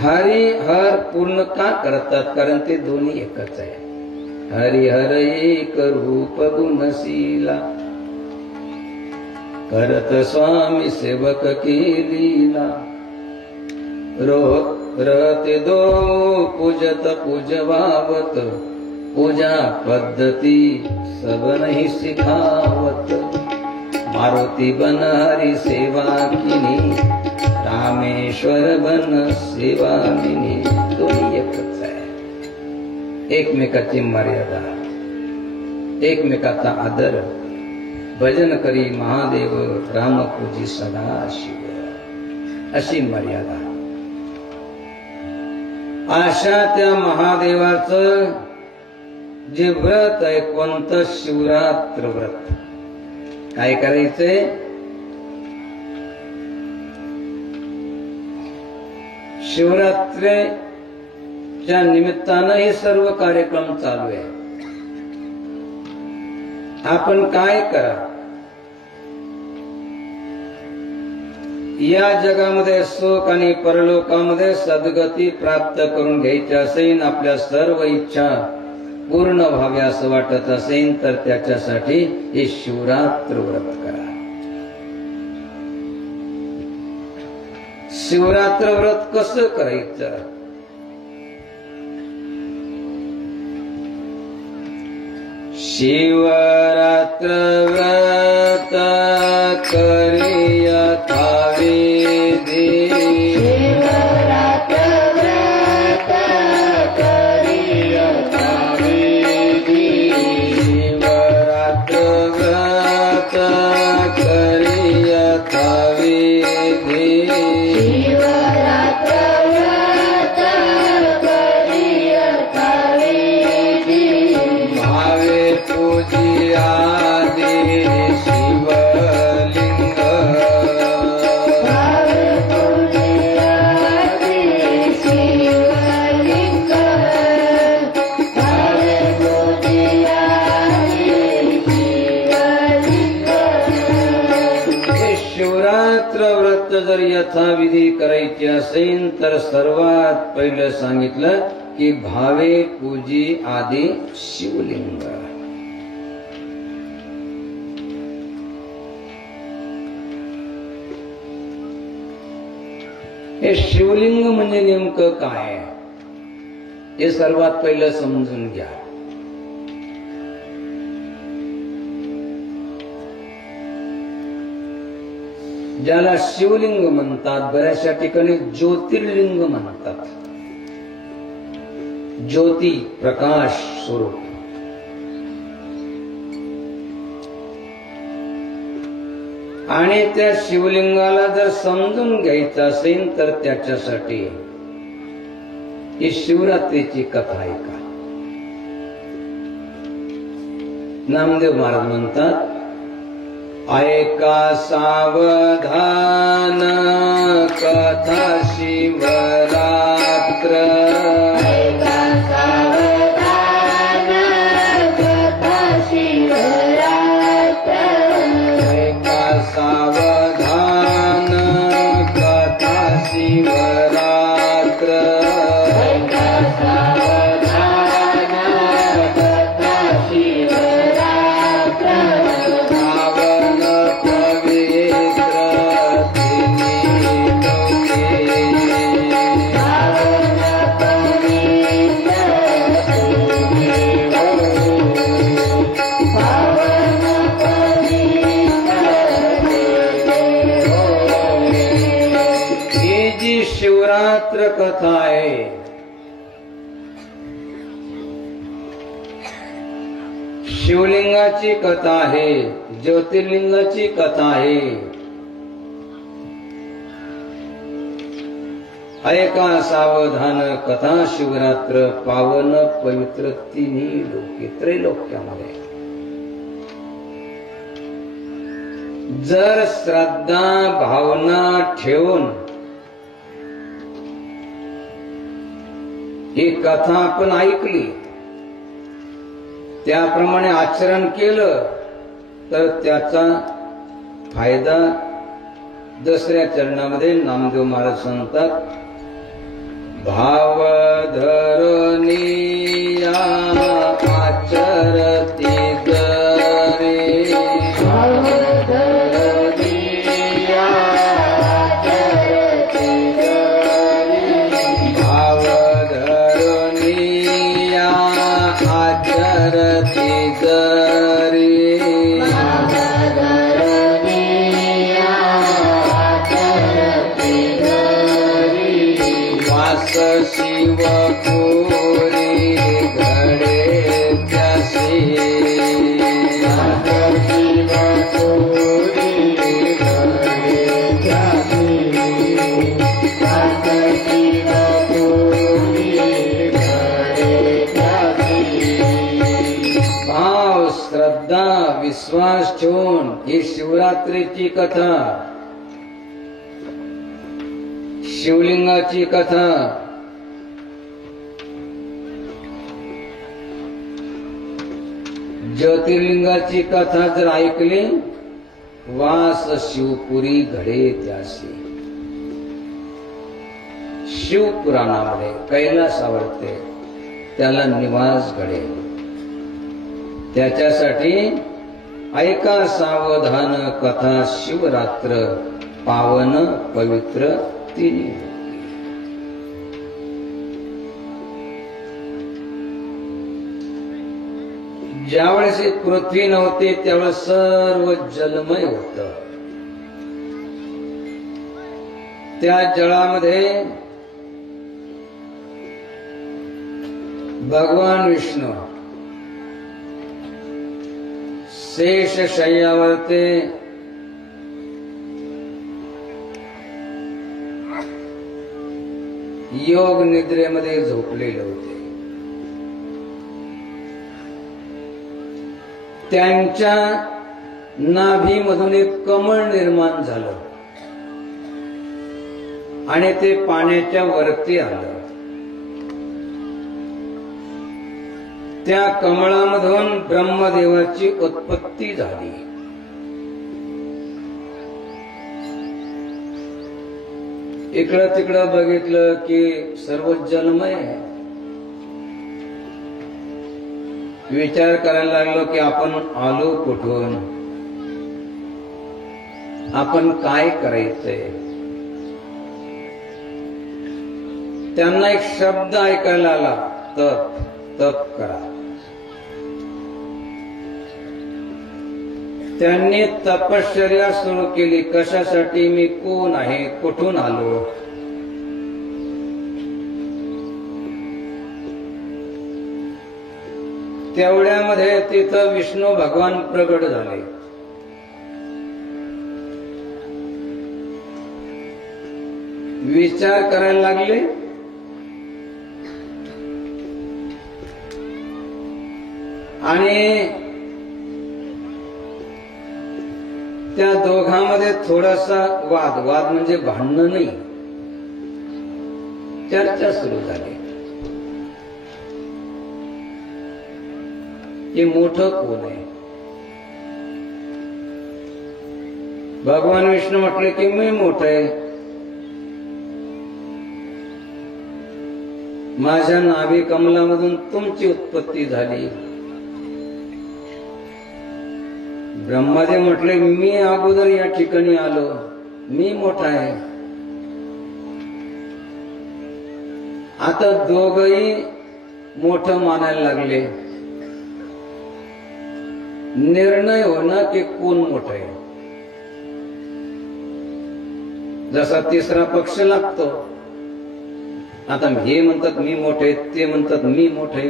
हरी हर पूर्ण का करतात? कारण ते दोन्ही एकच आहे. हरिहर एक रूप गुणशीला, करत स्वामी सेवक की लीला. रहते दो पूजत पूजवावत, पूजा पद्धती सब नहीं सिखावत. मारुती बन हरि सेवा किनी, रामेश्वर बन सेवा मिनी. दोन्ही एकच आहे. एकमेकाची मर्यादा, एकमेकाचा आदर. भजन करी महादेव, राम पूजी सदा शिव, अशी मर्यादा. अशा त्या महादेवाचं जे व्रत आहे, कोणतं? शिवरात्र व्रत. काय करायचंय? शिवरात्रीच्या निमित्तानं हे सर्व कार्यक्रम चालू आहे. आपण काय करा? या जगामध्ये सुख आणि परलोकामध्ये सद्गती प्राप्त करून घ्यायची असेल, आपल्या सर्व इच्छा पूर्ण व्हाव्या असं वाटत असेल, तर त्याच्यासाठी हे शिवरात्र व्रत करा. शिवरात्र व्रत कसं करायचं? शिवरात्र व्रत करिया थाविधी, शिवरात्र व्रत करिया थाविधी, शिवरात्र व्रत करिया थाविधी, शिवरात्र व्रत करिया थाविधी. भावे पूजी आदि शिवलिंग, भावे पूजी आदि शिवलिंग, भावे पूजी आदि शिवलिंग. हे शिवरात्र व्रत जर यथाविधी करायचे असेल, तर सर्वात पहिलं सांगितलं की भावे पूजी आदि शिवलिंग. हे शिवलिंग म्हणजे नेमकं काय? हे सर्वात पहिलं समजून घ्या. ज्याला शिवलिंग म्हणतात, बऱ्याचशा ठिकाणी ज्योतिर्लिंग म्हणतात. ज्योती, प्रकाश स्वरूप. आणि त्या शिवलिंगाला जर समजून घ्यायचं असेल, तर त्याच्यासाठी ही शिवरात्रीची कथा ऐका. नामदेव महाराज म्हणतात, ऐका सावधान कथा शिवरात्र, ऐका सावधान कथा शिवरात्र, ऐका सावधान कथा शिवरात्र, ऐका सावधान कथा शिवरात्र. शिवरात्र कथा आहे. शिवलिंगाची कथा आहे, ज्योतिर्लिंगाची कथा आहे. ऐका सावधान कथा शिवरात्र पावन पवित्र तिन्ही लोके त्रैलोक्यामध्ये. जर श्रद्धा भावना ठेवून ही कथा आपण ऐकली, त्याप्रमाणे आचरण केलं तर त्याचा फायदा दुसऱ्या चरणामध्ये नामदेव महाराज सांगतात. भाव धरणीया आचरती जरे, भाव धरणीया आचरती जरे, भाव धरणीया आचरती जरे, भाव धरणीया आचरती जरे, वास शिव पुरी घडे त्यासी, वास शिव पुरी घडे त्यासी, वास शिव पुरी घडे त्यासी. भाव श्रद्धा विश्वास ठेवून ही शिवरात्रीची कथा, शिवलिंगाची कथा, ज्योतिर्लिंगाची कथा जर ऐकली, वास शिवपुरी घडे त्यासी. शिवपुराणामध्ये कैलास आवडते त्याला निवास घडेल. त्याच्यासाठी ऐका सावधान कथा शिवरात्र पावन पवित्र तिन्ही. ज्यावेळेस पृथ्वी नव्हती त्यावेळेस सर्व जलमय होत. त्या जळामध्ये भगवान विष्णू शेष शय्यावरती योग निद्रेमध्ये झोपलेले होते. त्यांच्या नाभीमधून एक कमळ निर्माण झालं आणि ते पाण्याच्या वरती आलं. त्या कमळामधून ब्रह्मदेवाची उत्पत्ती झाली. इकडं तिकडं बघितलं की सर्व जलमय आहे. विचार करायला लागलो की आपण आलो कुठून, आपण काय करायचंय. त्यांना एक शब्द ऐकायला आला, तप तप करा. त्यांनी तपश्चर्या सुरू केली. कशासाठी, मी कोण आहे, कुठून आलो. तेवढ्यामध्ये तिथं विष्णू भगवान प्रगट झाले. विचार करायला लागले. आणि त्या दोघांमध्ये थोडासा वाद म्हणजे भांडण नाही, चर्चा सुरू झाली की मोठं कोण आहे. भगवान विष्णू म्हटले की मी मोठं आहे. माझ्या नाभी कमलामधून तुमची उत्पत्ती झाली. ब्रह्मदेव म्हटले मी अगोदर या ठिकाणी आलो, मी मोठा आहे. आता दोघही मोठं मानायला लागले. निर्णय होणं की कोण मोठं आहे. जसा तिसरा पक्ष लागतो आता हे म्हणतात मी मोठे, ते म्हणतात मी मोठे.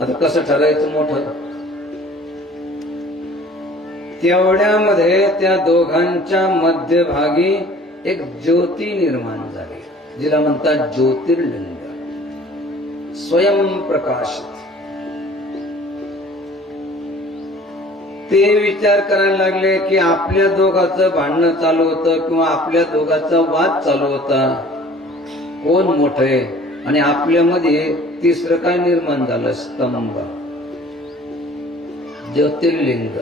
आता कसं ठरायचं मोठं? तेवढ्यामध्ये त्या दोघांच्या मध्यभागी एक ज्योती निर्माण झाली, जिला म्हणतात ज्योतिर्लिंग, स्वयंप्रकाशित. ते विचार करायला लागले की आपल्या दोघांचं भांडणं चालू होतं किंवा आपल्या दोघांचा वाद चालू होता, कोण मोठं आहे. आणि आपल्यामध्ये तिसरं काय निर्माण झालं? स्तंभ, ज्योतिर्लिंग.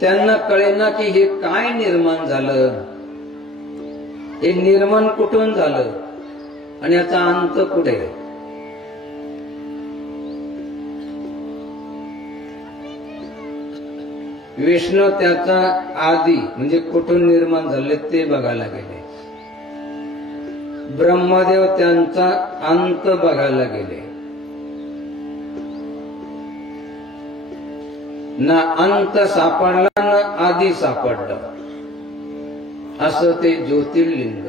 त्यांना कळेना की हे काय निर्माण झालं, हे निर्माण कुठून झालं आणि याचा अंत कुठे? विष्णू त्याचा आदी म्हणजे कुठून निर्माण झाले ते बघायला गेले, ब्रह्मदेव त्यांचा अंत बघायला गेले. ना अंत सापडला ना आधी सापडला. असं ते ज्योतिर्लिंग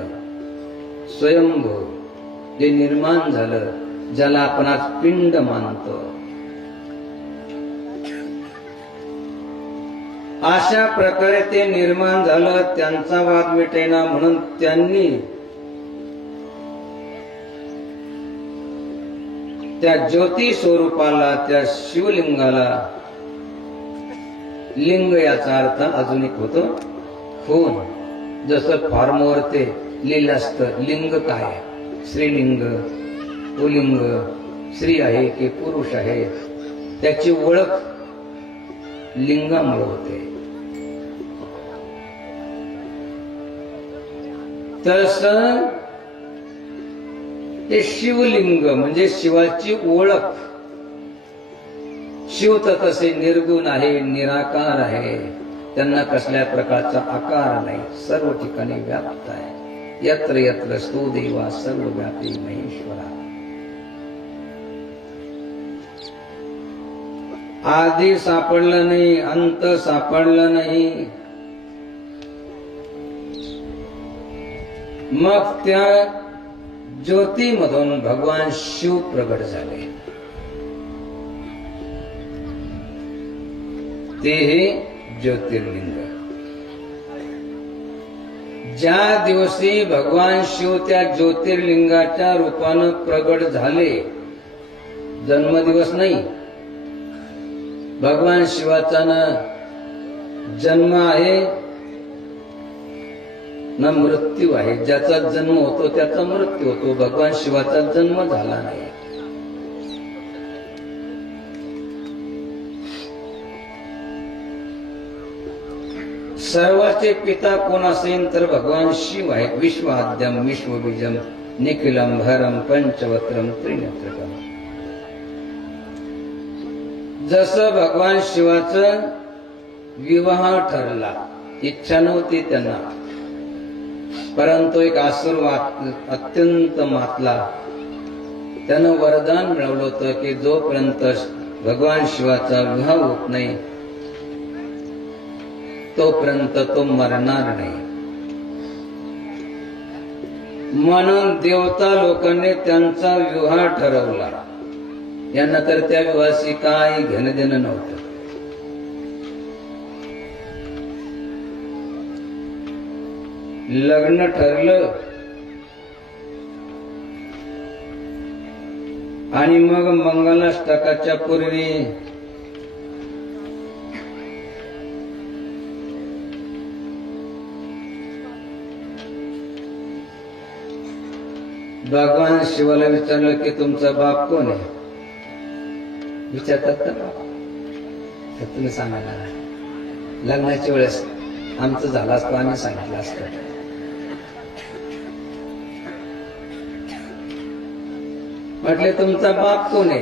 स्वयंभू जे निर्माण झालं, ज्याला आपण आज पिंड मानतो, अशा प्रकारे ते निर्माण झालं. त्यांचा वाद मिटेना म्हणून त्यांनी त्या ज्योती स्वरूपाला, त्या शिवलिंगाला, लिंग याचा अर्थ अजून एक होतो खून. जसं फॉर्मवर ते लिहिलं असतं लिंग काय, स्त्रीलिंग, पुलिंग, स्त्री आहे की पुरुष आहे, त्याची ओळख लिंगामुळे होते. तसं ते शिवलिंग म्हणजे शिवाची ओळख. शिव तर तसे निर्गुण आहे, निराकार आहे, त्यांना कसल्या प्रकारचा आकार नाही, सर्व ठिकाणी व्याप्त आहे. यत्र यत्र स्तुदेवा सर्वव्यापी महेश्वरा. आधी सापडलं नाही, अंत सापडला नाही. मग त्या ज्योतीमधून भगवान शिव प्रगट झाले. ते हे ज्योतिर्लिंग. ज्या दिवशी भगवान शिव त्या ज्योतिर्लिंगाच्या रूपानं प्रगट झाले, जन्मदिवस नाही, भगवान शिवाचा न जन्म आहे न मृत्यू आहे. ज्याचा जन्म होतो त्याचा मृत्यू होतो, भगवान शिवाचा जन्म झाला नाही. सर्वाचे पिता कोण असेल तर भगवान शिव आहे. विश्वाद्यम विश्वबीजम निखिलम भरम पंचवत्रम त्रिनेत्रम. जसं भगवान शिवाचं विवाह ठरला, इच्छा नव्हती त्यांना, परंतु एक असुर अत्यंत मातला, त्यानं वरदान मिळवलं होतं की जोपर्यंत भगवान शिवाचा विवाह होत नाही तोपर्यंत तो मरणार नाही. म्हणून देवता लोकांनी त्यांचा विवाह ठरवला. यांना तर त्या विवाहाशी काही घेणं देणं नव्हतं. लग्न ठरलं आणि मग मंगलाष्टकाच्या पूर्वी भगवान शिवाला विचारलं की तुमचा बाप कोण आहे? विचारतात का? तर तुम्ही सांगायला लग्नाच्या वेळेस आमचं झालं असतं, आम्ही सांगितलं असतं. म्हटले तुमचा बाप कोण आहे?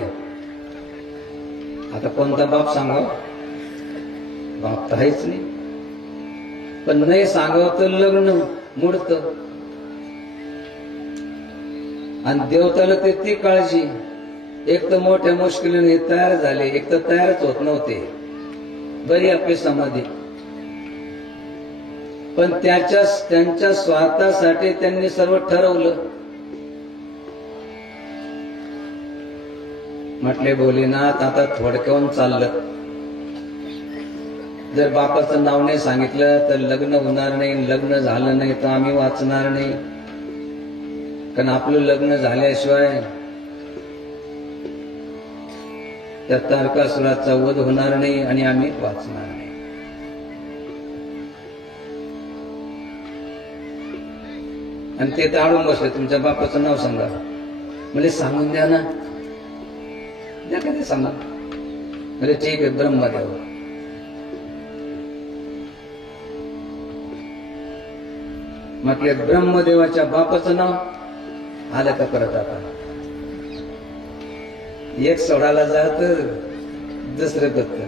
आता कोणता बाप सांगाव? बाप तर आहेच नाही, पण नाही सांगावं तर लग्न मोडतं. आणि देवताला ते ती काळजी, एक तर मोठ्या मुश्किलीने तयार झाले, एक तर तयारच होत नव्हते. बरी आपली समाधी पण त्यांच्या स्वार्थासाठी त्यांनी सर्व ठरवलं. म्हटले भोलेनाथ आता थोडक्याहून चाललं. जर बापाचं नाव नाही सांगितलं तर लग्न होणार नाही, लग्न झालं नाही तर आम्ही वाचणार नाही. कारण आपलं लग्न झाल्याशिवाय त्या तारकासुराचा वध होणार नाही आणि आम्ही वाचणार नाही. आणि ते टाळून बसले. तुमच्या बापाचं नाव सांगा. म्हणजे सांगून द्या ना, द्या का ते सांगा. म्हणजे ठीक आहे, ब्रह्मदेव. म्हटले ब्रह्मदेवाच्या बापाचं नाव आलं का परत? आता एक सोडायला जात दुसरं करत.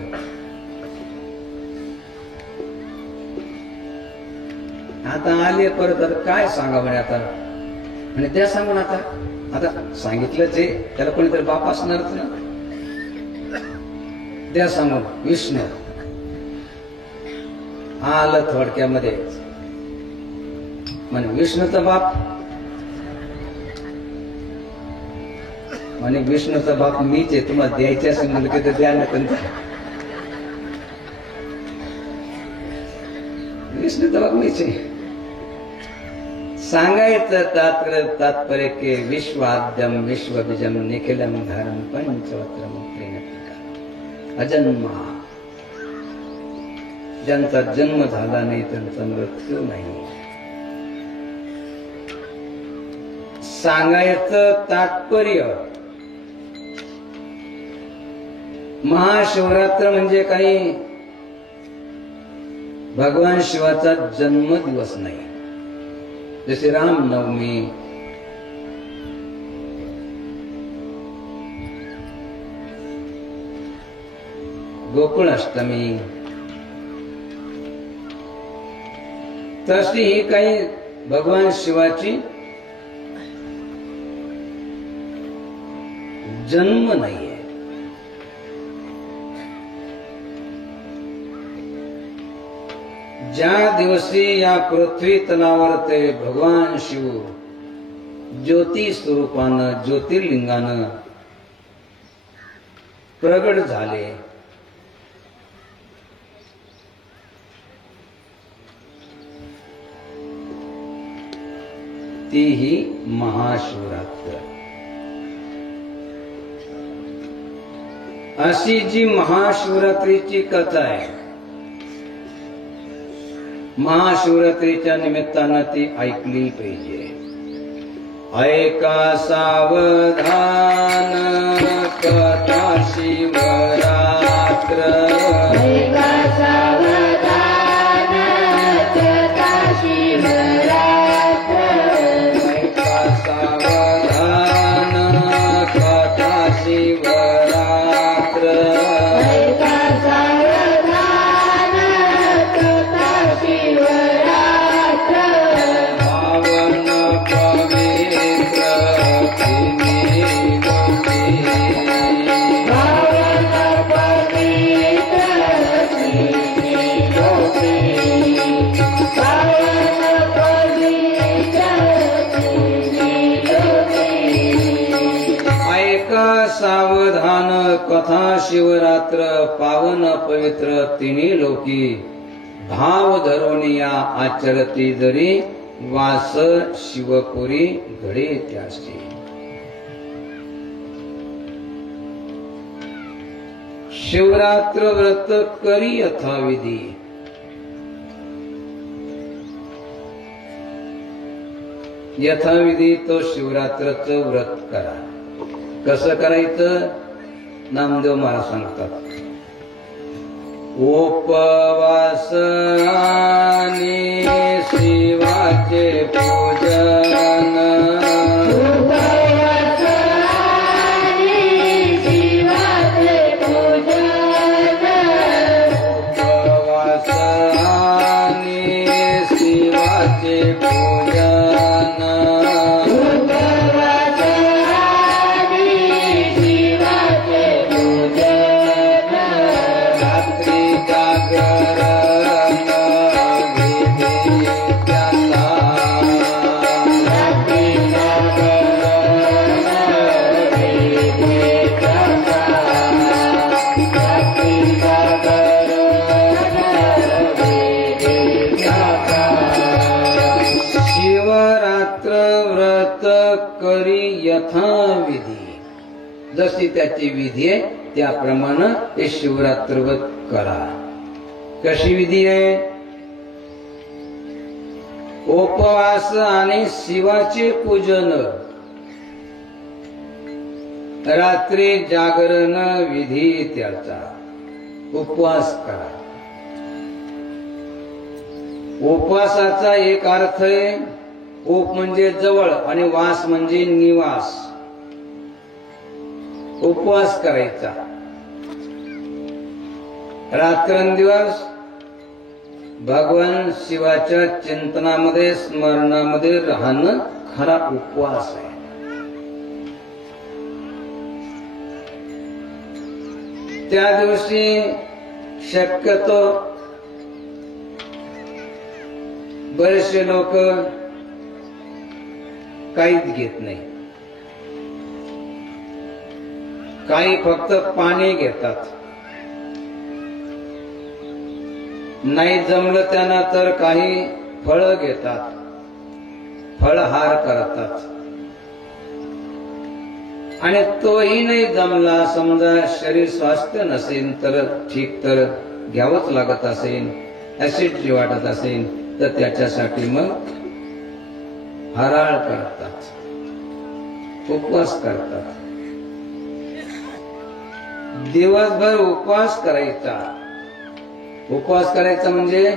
आता आले परत. आता काय सांगा म्हणे आता. म्हणजे त्या सांगून आता सांगितलंच आहे, त्याला कोणीतरी बाप असणारच ना. त्या सांगून विष्णू आलं थोडक्यामध्ये. म्हणे विष्णूचा बाप. म्हणे विष्णूचा बाप मीच आहे, तुम्हाला द्यायचे असेल म्हणलं की द्या ना. विष्णूचा बाप मीच आहे. सांगायचं तात्पर्य के विश्वाद्यम विश्वबीजम निखिलम धारम पंचवत्रम अजन्मा. ज्यांचा जन्म झाला नाही त्यांचा मृत्यू नाही. सांगायचं तात्पर्य महाशिवरात्र म्हणजे काही भगवान शिवाचा जन्मदिवस नाही. जसे रामनवमी, गोकुळाष्टमी, तशी ही काही भगवान शिवाची जन्म नाहीये. ज्या दिवशी या पृथ्वी तलावर ते भगवान शिव ज्योती स्वरूपानं ज्योतिर्लिंगानं प्रगट झाले, ती ही महाशिवरात्र. अशी जी महाशिवरात्रीची कथा आहे, महाशिवरात्रीच्या निमित्तानं ती ऐकली पाहिजे. ऐका सावधान कथा शिवरात्र. ऐका सावधान कथा शिवरात्र. ऐका सावधान कथा शिवरात्र. ऐका सावधान कथा शिवरात्र. पावन पवित्र तिन्ही लोके. पावन पवित्र तिन्ही लोके. पावन पवित्र तिन्ही लोके. ऐका सावधान कथा शिवरात्र. पावन पवित्र तिन्ही लोकी. भाव धरोनिया आचरती जरी वास शिवपुरी घडे त्यासी. शिवरात्र व्रत करी यथाविधी. यथाविधी तो शिवरात्रचं व्रत करा. कसं करायचं? नामदेव महाराज सांगतात. उपवास आणि शिवाचे पूजन. उपवास आणि शिवाचे पूजन. उपवास आणि शिवाचे पूजन. उपवास आणि शिवाचे पूजन. रात्री जागरण विधी. यथाविधी, जशी त्याची विधी आहे त्याप्रमाणे हे शिवरात्रव्रत करा. कशी विधी आहे? उपवास आणि शिवाचे पूजन, रात्री जागरण विधी त्याचा. उपवास करा. उपवासाचा एक अर्थ आहे, उप म्हणजे जवळ आणि वास म्हणजे निवास. उपवास करायचा, रात्रंदिवस भगवान शिवाच्या चिंतनामध्ये स्मरणामध्ये राहणं खरा उपवास आहे. त्या दिवशी शक्यतो बरेचसे लोक काहीच घेत नाही, काही फक्त पाणी घेतात. नाही जमलं त्यांना तर काही फळं घेतात, फळहार करतात. आणि तोही नाही जमला, समजा शरीर स्वास्थ्य नसेल तर ठीक, तर घ्यावंच लागत असेल, ऍसिडिटी वाटत असेल तर त्याच्यासाठी मग हराळ करतात, उपवास करतात. दिवसभर उपवास करायचा. उपवास करायचा म्हणजे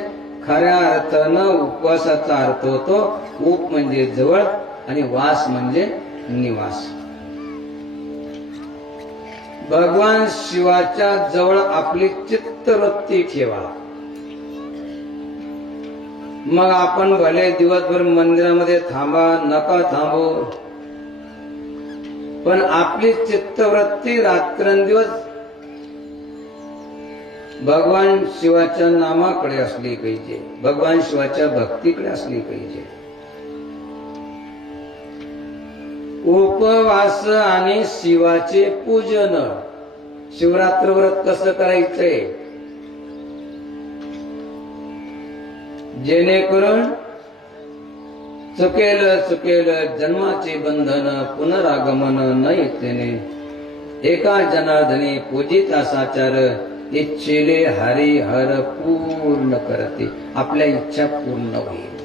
खऱ्या अर्थानं उपवासाचा अर्थ होतो उप म्हणजे जवळ आणि वास म्हणजे निवास. भगवान शिवाच्या जवळ आपली चित्तवृत्ती ठेवा. मग आपण भले दिवसभर मंदिरामध्ये थांबा, नका थांबू, पण आपली चित्तवृत्ती रात्रंदिवस भगवान शिवाच्या नामाकडे असली पाहिजे, भगवान शिवाच्या भक्तीकडे असली पाहिजे. उपवास आणि शिवाचे पूजन. शिवरात्र व्रत कसं करायचंय? जेणेकरून चुकेल जन्माचे बंधन पुनरागमन न येतेने, एका जनार्दनी पूजिता साचार, इच्छेले हरी हर पूर्ण करते. आपल्या इच्छा पूर्ण होईल.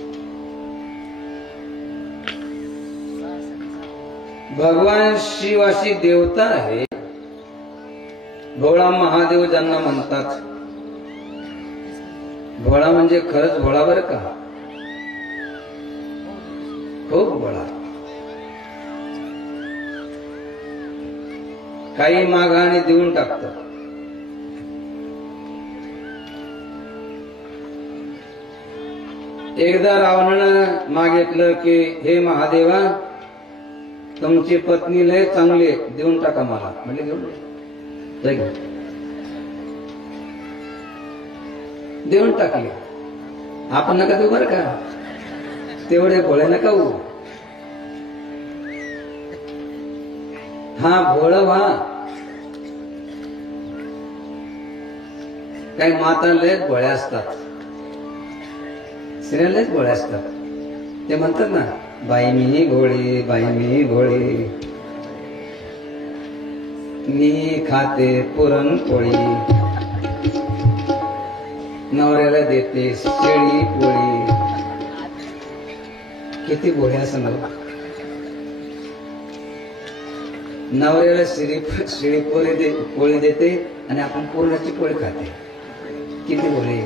भगवान शिव अशी देवता आहे. भोळा महादेव ज्यांना म्हणतात. भोळा म्हणजे खरंच भोळा बरं का, खूप भोळा. काही मागाने देऊन टाकतात. एकदा रावणानं मागितलं की हे महादेवा, तुमची पत्नी लय चांगली आहे, देऊन टाका मला. म्हणजे घेऊन देऊन टाकले. आपण नका देऊ बरं का, तेवढे भोळे नका होऊ. हा भोळ व्हा. काही माता लयच भोळ्या असतात, स्त्रिया लयच भोळ्या असतात. ते म्हणतात ना, बाई मी घोडी, बाई मी घोडी, मी खाते पुरणपोळी, नवऱ्याला देते शेळी पोळी. किती भोळ्या असं नवऱ्याला शेळी पोळी देते आणि आपण पुरणाची पोळी खाते. किती भोळे.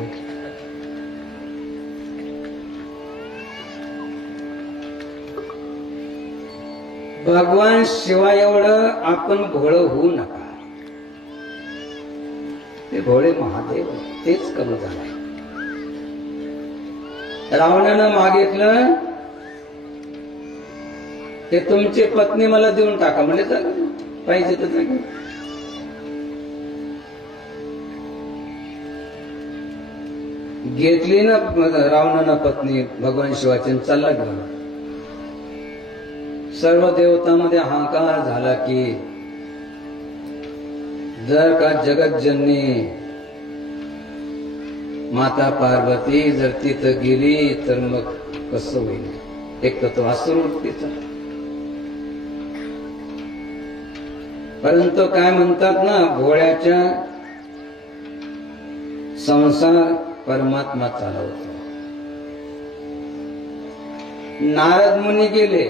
भगवान शिवा एवढं आपण भोळ होऊ नका. ते भोळे महादेव तेच कमी झाले. रावणानं मागितलं ते तुमची पत्नी मला देऊन टाका. म्हणजे पाहिजे तर घेतली ना रावणानं पत्नी भगवान शिवाची, चालला घेऊन. सर्व देवतांमध्ये अहंकार झाला की जर का जगतजननी माता पार्वती जर तिथं गेली तर मग कसं होईल. एक तर तो असुर वृत्तीचा, परंतु काय म्हणतात ना, भोळ्याच्या संसार परमात्मा चालवतो. नारद मुनी गेले,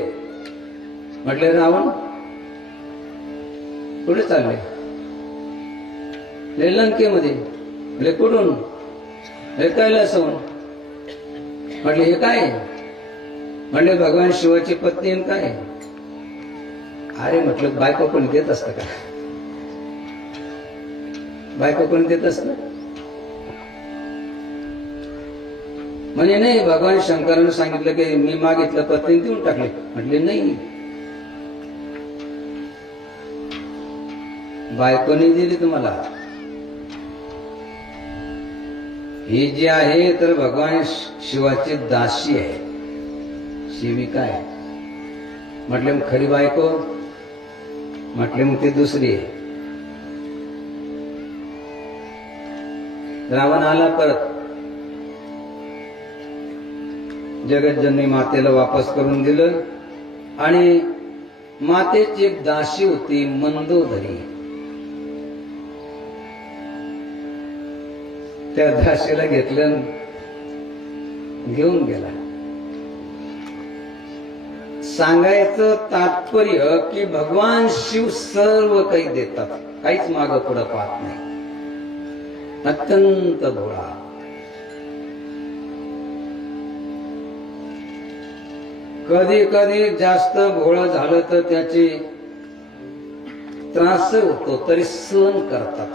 म्हटले रावण कुठे चालले? लंकेमध्ये. म्हटले कुठून? हे कैलासहून. म्हटले हे काय? म्हणले भगवान शिवाची पत्नी काय? अरे म्हटलं बायको कोणी देत असतं का? बायको कोणी देत असतं? म्हणजे नाही, भगवान शंकरानं सांगितलं की मी मागितलं पत्नी देऊन टाकले. म्हटले नाही, बायकोने दिली तुम्हाला. ही जी आहे तर भगवान शिवाची दासी आहे, शिविका आहे. म्हटले मग खरी बायको? म्हटले मग ती दुसरी आहे. रावण आला परत, जगज्जननी मातेला वापस करून दिलं आणि मातेची एक दासी होती मंदोदरी. त्या दासीला घेतलं, घेऊन गेला. सांगायचं तात्पर्य की भगवान शिव सर्व काही देतात, काहीच मागं पुढं पाहत नाही. अत्यंत भोळा. कधी कधी जास्त भोळं झालं तर त्याची त्रास होतो, तरी सहन करतात.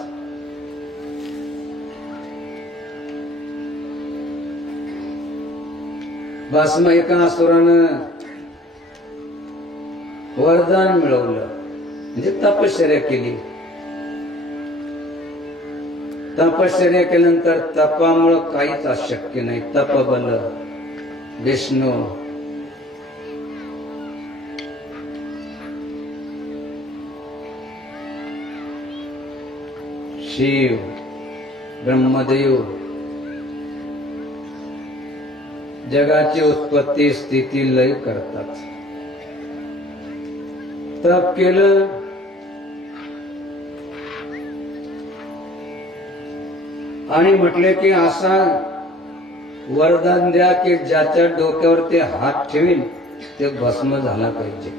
भस्म एका असुरानं वरदान मिळवलं, म्हणजे तपश्चर्या केली. तपश्चर्या केल्यानंतर तपामुळं काहीच अशक्य नाही. तपबल विष्णू शिव ब्रह्मदेव जगाची उत्पत्ती स्थिती लय करतात. तप केलं, आणि म्हटले की असा वरदान द्या की ज्याच्या डोक्यावर ते हात ठेवील ते भस्म झाला पाहिजे.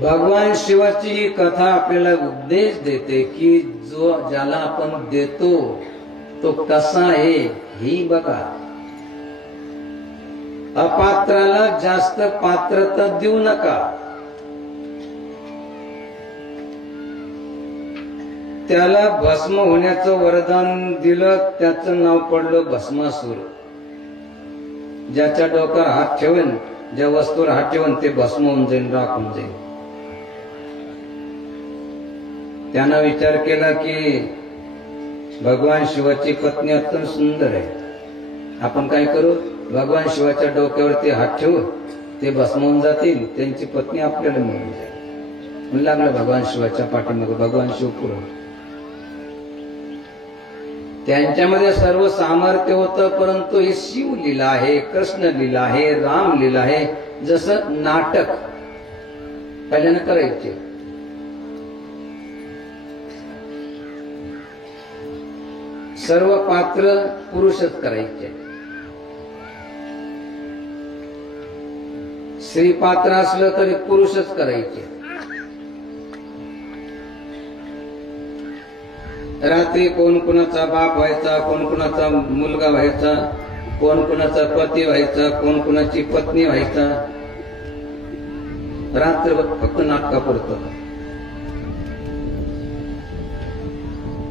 भगवान शिवाची ही कथा आपल्याला उपदेश देते की जो ज्याला आपण देतो तो कसा आहे ही बघा. अपात्राला जास्त पात्रता देऊ नका. त्याला भस्म होण्याचं वरदान दिलं, त्याचं नाव पडलं भस्मासूर. ज्याच्या डोक्यावर हात ठेवेन, ज्या वस्तूवर हात ठेवेन ते भस्म होऊन जाईल, राख होऊन जाईल. त्यानं विचार केला की भगवान शिवाची पत्नी अत्यंत सुंदर आहे, आपण काय करू, भगवान शिवाच्या डोक्यावरती हात ठेवू, ते भस्म होऊन जातील, त्यांची पत्नी आपल्याला मिळून जाईल. म्हणून लागलं भगवान शिवाच्या पाठीमागे. भगवान शिव पुढं. त्यांच्यामध्ये सर्व सामर्थ्य होतं, परंतु ही शिव लीला आहे, कृष्ण लीला आहे, राम लीला आहे. जसं नाटक पहिल्यानं करायचे, सर्व पात्र पुरुषच करायचे. स्त्री पात्र असलं तरी पुरुषच करायचे. रात्री कोण कुणाचा बाप व्हायचा, कोण कुणाचा मुलगा व्हायचा, कोण कुणाचा पती व्हायचा, कोण कुणाची पत्नी व्हायचा. रात्रभर फक्त नाटकापुरतं.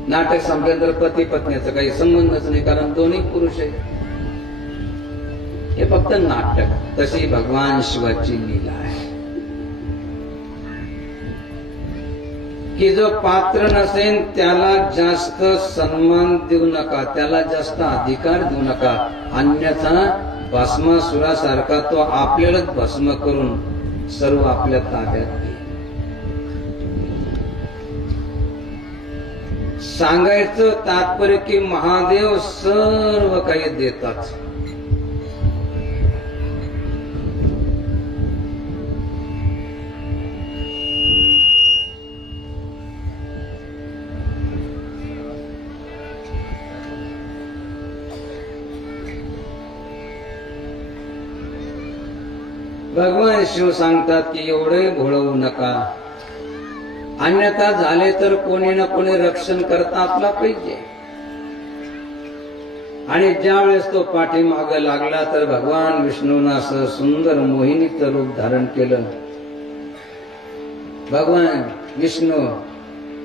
नाटक संपल्यानंतर पती पत्नीचा काही संबंधच नाही, कारण दोन्ही पुरुष आहेत. हे फक्त नाटक. तशी भगवान शिवाची लीला आहे की जो पात्र नसेल त्याला जास्त सन्मान देऊ नका, त्याला जास्त अधिकार देऊ नका, अन्यथा भस्मासुरासारखा तो आपल्यालाच भस्म करून सर्व आपल्या ताब्यात घेईल. सांगायचं तात्पर्य की महादेव सर्व काही देतात. भगवान शिव सांगतात की एवढे भोळवू नका, अन्यथा झाले तर कोणी ना कोणी रक्षण करता आपला पाहिजे. आणि ज्या वेळेस तो पाठीमाग लागला तर भगवान विष्णूनं असं सुंदर मोहिनीचं रूप धारण केलं. भगवान विष्णू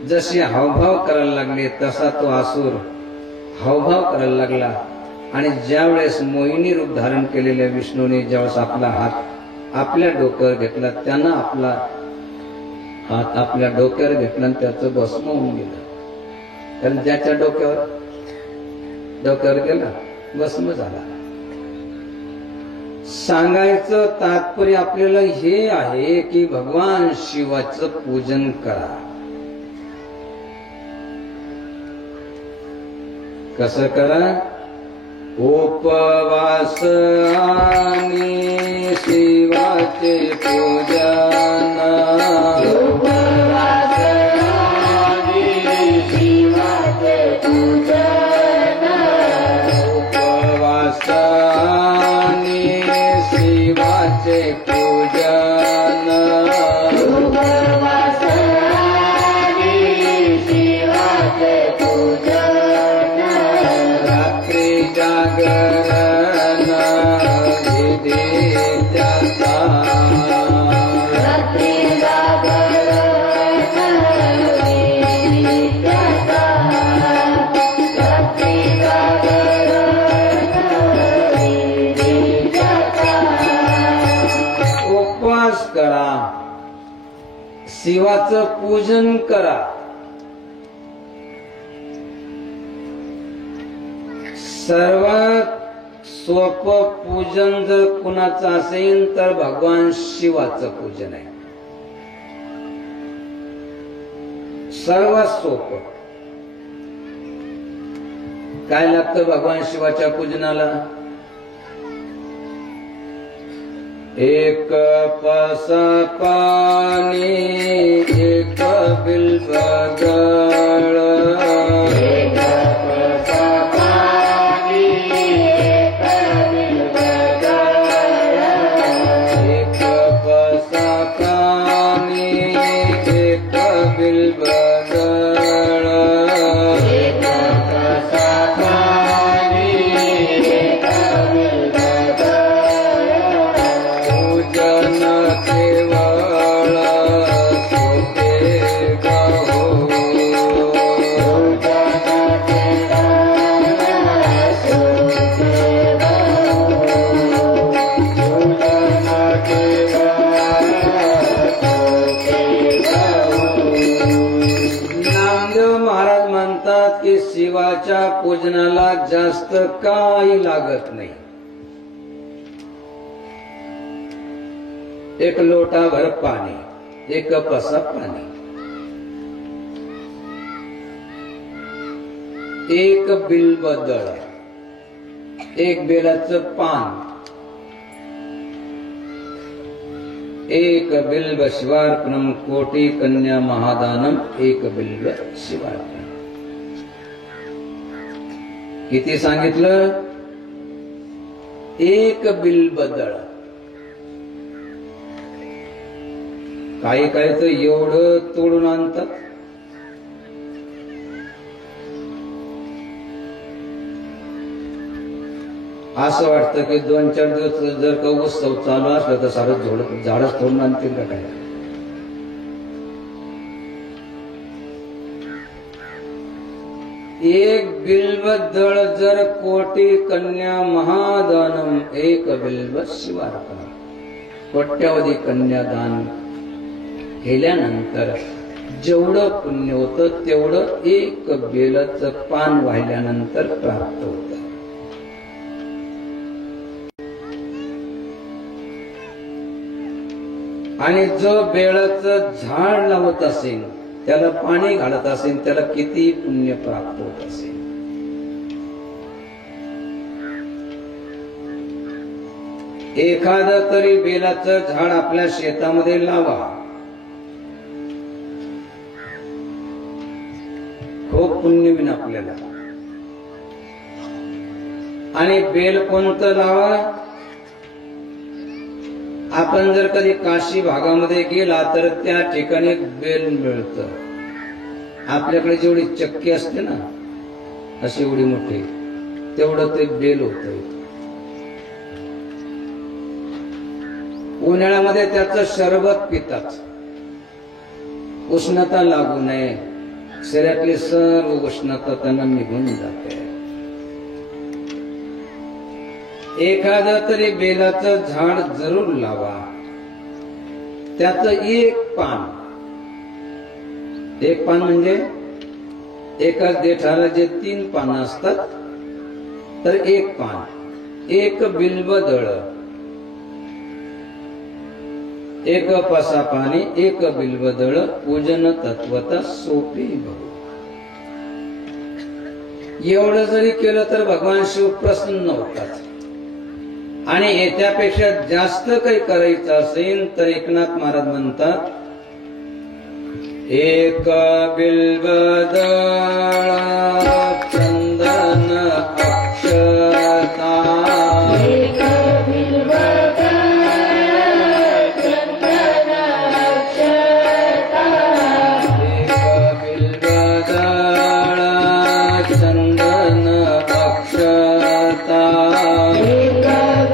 जसे हावभाव करायला लागले तसा तो असुर हावभाव करायला लागला. आणि ज्या वेळेस मोहिनी रूप धारण केलेल्या विष्णूने ज्यावेळेस आपला हात आपल्या डोक्यावर घेतला, त्यानं आपला हात आपल्या डोक्यावर घेतला आणि त्याचं भस्म होऊन गेलं. कारण ज्याच्या डोक्यावर गेला भस्म झाला. सांगायचं तात्पर्य आपल्याला हे आहे की भगवान शिवाचं पूजन करा. कसं करा? उपवास आणि शिवाचे पूजन. उपवास आणि शिवाचे पूजन. उपवास आणि शिवाचे पूजन. उपवास आणि शिवाचे पूजन. रात्री जागरण विधी त्याचा. रात्री जागरण विधी त्याचा. रात्री जागरण विधी त्याचा. उपवास करा, शिवाचं पूजन करा. सर्वात सोपं पूजन जर कुणाचं असेल तर भगवान शिवाचं पूजन आहे. सर्वात सोपं काय लागतं भगवान शिवाच्या पूजनाला? एक पसा पाणी, एक बिल्वदळ. एक पसा पाणी, एक बिल्वदळ. एक पसा पाणी, एक बिल्वदळ. एक पसा पाणी, एक बिल्वदळ. पूजन केवळ सोपे गहो. नामदेव महाराज म्हणतात की शिवाच्या पूजनाला जास्त काही लागत नाही. एक लोटाभर पाणी, एक पसा पाणी, एक बिल्वदळ, एक बेलाचं पान, एक बिल्व शिवार्पणम कोटी कन्या महादानम, एक बिल्व शिवार्पणम. किती सांगितलं? एक बिल्वदळ. काही काही तर एवढं तोडून आणतात. असं वाटतं की 2-4 दिवस जर का उत्सव चालू असला तर सारं झाडच तोडून आणतील का काय? एक बिल्वदळ जर कोटी कन्या महादानम, एक बिल्व शिवार्पणम. कोट्यावधी कन्यादान केल्यानंतर जेवढं पुण्य होतं तेवढं एक बेलाचं पान वाहिल्यानंतर प्राप्त होतं. आणि जो बेलाचं झाड लावत असेल, त्याला पाणी घालत असेल, त्याला किती पुण्य प्राप्त होत असेल. एखादं तरी बेलाचं झाड आपल्या शेतामध्ये लावा. खूप पुण्य होईल आपल्याला. आणि बेल कोणतं लावा? आपण जर कधी काशी भागामध्ये गेला तर त्या ठिकाणी एक बेल मिळतं. आपल्याकडे जेवढी चक्की असते ना अशी एवढी मोठी, तेवढं ते बेल होतं. उन्हाळ्यामध्ये त्याचं शरबत पितात, उष्णता लागू नये, शरीरातली सर्व उष्णता त्यांना निघून जाते. एखादं तरी बेलाचं झाड जरूर लावा. त्याचं एक पान म्हणजे एकाच देठाला जे 3 पानं असतात तर एक पान, एक बिल्वदळ, एक पसा पाणी, एक बिल्वदळ, पूजन तत्वता सोपी बहु. एवढं जरी केलं तर भगवान शिव प्रसन्न होतात. आणि त्यापेक्षा जास्त काही करायचं असेल तर एकनाथ महाराज म्हणतात, एक बिल्वदळ चंदन अक्षता, एक बिल्वदळ चंदन अक्षता, एक बिल्वदळ चंदन अक्षता, एक बिल्वदळ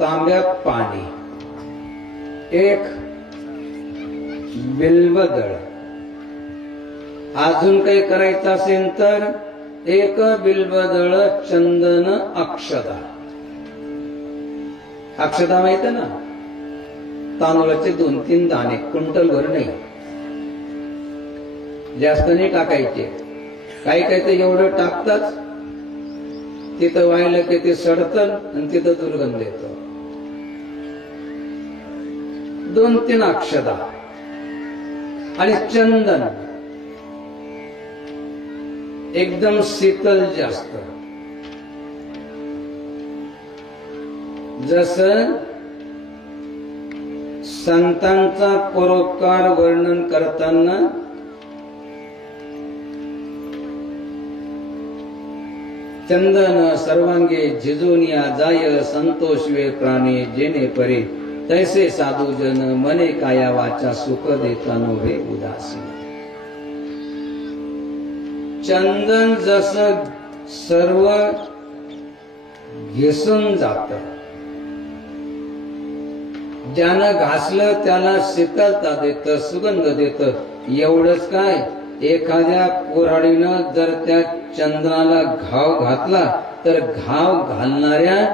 तांब्यात पाणी, एक बिल्वदळ, अजून काही करायचं असेल तर एक बिल्वदळ चंदन अक्षता. अक्षता माहित ना, तांदूळाचे 2-3 दाणे, क्विंटलभर नाही, जास्त नाही टाकायचे. काही काही ते एवढं टाकतात, तिथं व्हायला की ते सडतं आणि तिथं दुर्गंध येतो. 2-3 अक्षता आणि चंदन एकदम शीतल जास्त. जसं संतांचा परोपकार वर्णन करताना चंदन सर्वांगे झिजोनिया जाय, संतोष वे प्राणी जेने परे, तैसे साधू जन मने काया वाचा, सुख देता नव्हे उदासीन. चंदन जसं सर्व घेसून जात, ज्यानं घासलं त्याला शीतलता देत, सुगंध देत. एवढंच काय, एखाद्या कुऱ्हाडीनं जर त्या चंदनाला घाव घातला तर घाव घालणाऱ्या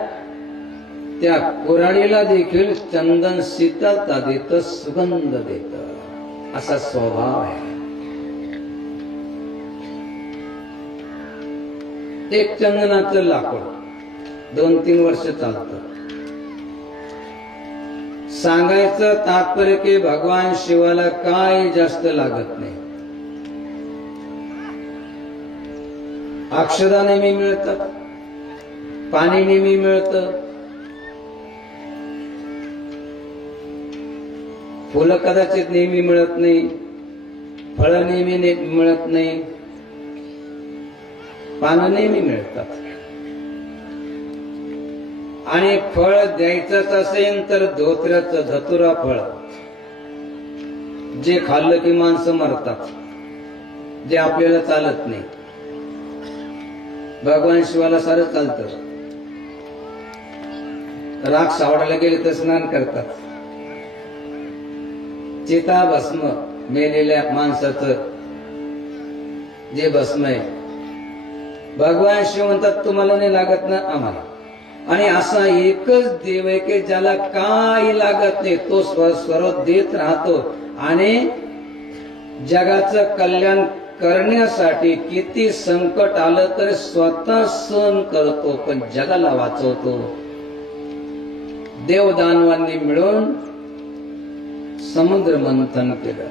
त्या कुऱ्हाडीला देखील चंदन शीतलता देत, सुगंध देत. असा स्वभाव आहे. एक चंदनाचं लाकूड 2-3 वर्ष चालतं. सांगायचं तात्पर्य की भगवान शिवाला काय जास्त लागत नाही. अक्षता नेहमी मिळतात, पाणी नेहमी मिळतं, फुलं कदाचित नेहमी मिळत नाही, फळं नेहमी मिळत नाही, पानं नेहमी मिळतात. आणि फळ द्यायचंच असेल तर धोत्र्याचं धतुरा फळ, जे खाल्लं की माणसं मरतात, जे आपल्याला चालत नाही. भगवान शिवाला सारं चालतं. राख सावडायला गेले तर स्नान करतात. चिता भस्म, मेलेल्या माणसाचं जे भस्म आहे, भगवान शिव म्हणतात तुम्हाला नाही लागत ना, आम्हाला. आणि असा एकच देव आहे की ज्याला काही लागत नाही, तो स्वतः देत राहतो. आणि जगाचं कल्याण करण्यासाठी किती संकट आलं तर स्वतः सहन करतो, पण जगाला वाचवतो. देवदानवांनी मिळून समुद्र मंथन केलं,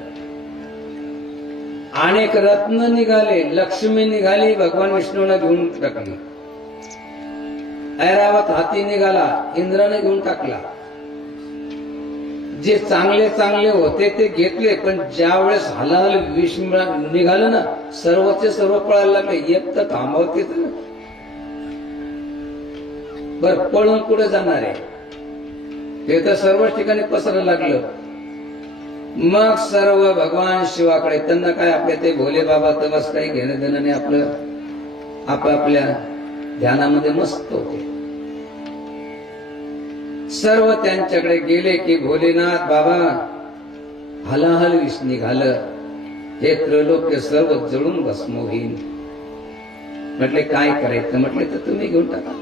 अनेक रत्न निघाले, लक्ष्मी निघाली, भगवान विष्णूला घेऊन टाकली. ऐरावत हाती निघाला, इंद्राने घेऊन टाकला. जे चांगले चांगले होते ते घेतले, पण ज्या वेळेस हलाहल विष निघालं ना, सर्वचे सर्व पळायला लागले. एक तर थांबवते ना, बर पळून पुढे जाणार आहे ते तर सर्व ठिकाणी पसरायला लागलं. मग सर्व भगवान शिवाकडे, त्यांना काय आपले ते भोले बाबा तर बस काही घेणं देणं नाही, आपलं आपापल्या ध्यानामध्ये मस्त होते. सर्व त्यांच्याकडे गेले की भोलेनाथ बाबा हलाहल विष निघालं, हे त्रैलोक्य सर्व जळून भस्म होईल. म्हटले काय करायचं? म्हटले तर तुम्ही घेऊन टाका.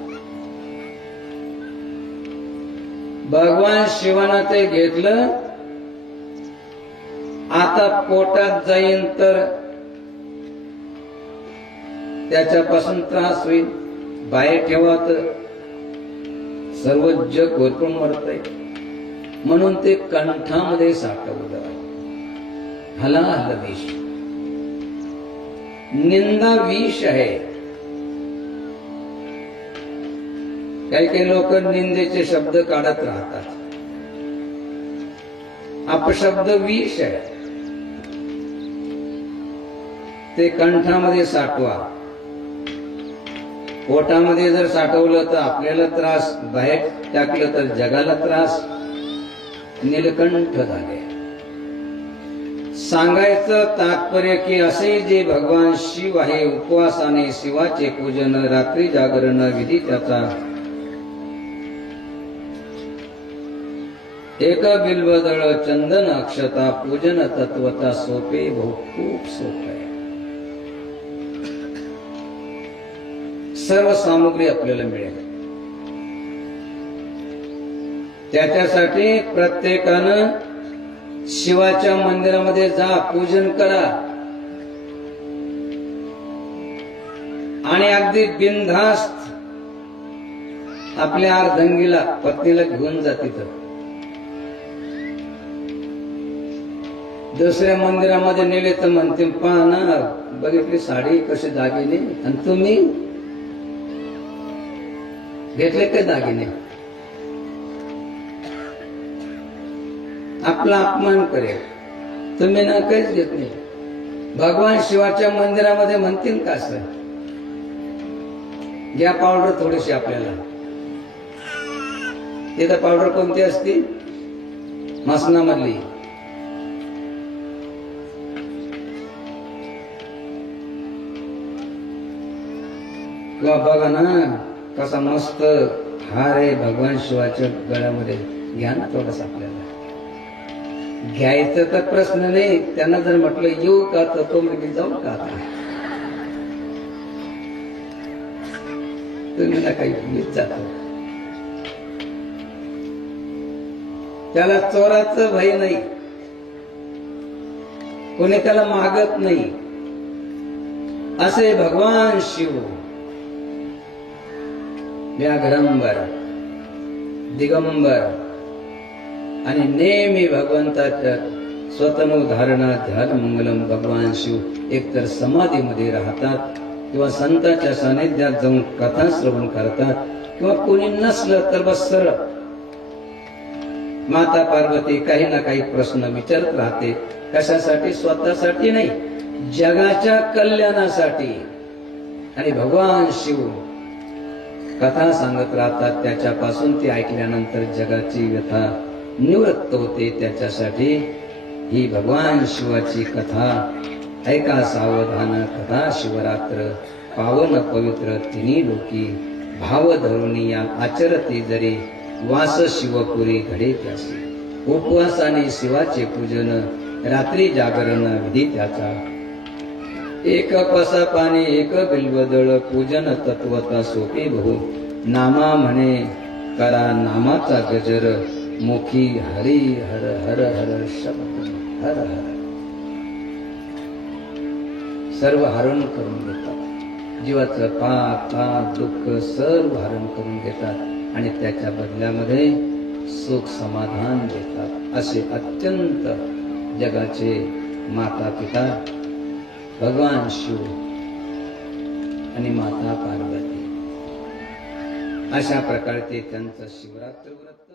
भगवान शिवानं ते घेतलं. आता पोटात जाईन तर त्याच्यापासून त्रास होईल, बाहेर ठेवा तर सर्व जग घोरपून मरतय, म्हणून ते कंठामध्ये साठवलं. हलाहल विष, निंदा विष आहे. काही काही लोक निंदेचे शब्द काढत राहतात. अपशब्द विष आहे, ते कंठामध्ये साठवा. पोटामध्ये जर साठवलं तर आपल्याला त्रास, बाहेर टाकलं तर जगाला त्रास. नीलकंठ झाले. सांगायचं तात्पर्य की असे जे भगवान शिव आहे, उपवासाने शिवाचे पूजन, रात्री जागरण विधी त्याचा, एक बिल्वदळ चंदन अक्षता पूजन तत्वता सोपे, बहु खूप सोपे. सर्व सामुग्री आपल्याला मिळेल. त्याच्यासाठी प्रत्येकानं शिवाच्या मंदिरामध्ये जा, पूजन करा आणि अगदी बिनधास्त आपल्या अर्धांगीला, पत्नीला घेऊन जा तिथं. दुसऱ्या मंदिरामध्ये नेले तर म्हणते पहा ना, बघितली साडी कशी दागिने, आणि तुम्ही घेतले काय दागिने? आपला अपमान करेल. तुम्ही ना काहीच घेत नाही. भगवान शिवाच्या मंदिरामध्ये म्हणतील का असं, घ्या पावडर थोडीशी आपल्याला. तिथं पावडर कोणती असती? मसनामधली. किंवा बघा ना कसा मस्त हार आहे भगवान शिवाच्या गळ्यामध्ये, घ्या ना थोडस आपल्याला. घ्यायचं तर प्रश्न नाही. त्यांना जर म्हटलं येऊ का, तर तो म्हणजे जाऊ का, आता तुम्ही ना काही मीच जातो. त्याला चोराचं भय नाही, कोणी त्याला मागत नाही. असे भगवान शिव व्याघ्रंबर, दिगंबर आणि नेहमी भगवंताच्या स्वतनुधारणा ध्यान मंगलम. भगवान शिव एकतर समाधीमध्ये राहतात किंवा संतांच्या सानिध्यात जाऊन कथा श्रवण करतात, किंवा कोणी नसलं तर बस सरळ माता पार्वती काही ना काही प्रश्न विचारत राहते. कशासाठी? स्वतःसाठी नाही, जगाच्या कल्याणासाठी. आणि भगवान शिव कथा सांगत राहतात. त्याच्यापासून ती ऐकल्यानंतर जगाची व्यथा निवृत्त होते. त्याच्यासाठी ही भगवान शिवाची कथा ऐका सावधान. कथा शिवरात्र पावन पवित्र तिन्ही लोकी, भाव धरुणी या आचरती जरी, वास शिवपुरी घडे त्यासी. उपवासाने शिवाचे पूजन, रात्री जागरण विधी त्याचा. एक पसा पाणी एक बिल्वदळ, पूजन तत्वता सोपे बहु. नामा म्हणे करा नामाचा गजर, मुखी हरी हर हर हर शब्द हर हर. सर्व हरण करून घेतात. जीवाचं पाप ताप दुःख सर्व हरण करून घेतात. आणि त्याच्या बदल्यामध्ये सुख समाधान देतात असे अत्यंत जगाचे माता पिता भगवान शिव आणि माता पार्वती अशा प्रकारचे त्यांचं शिवरात्र व्रत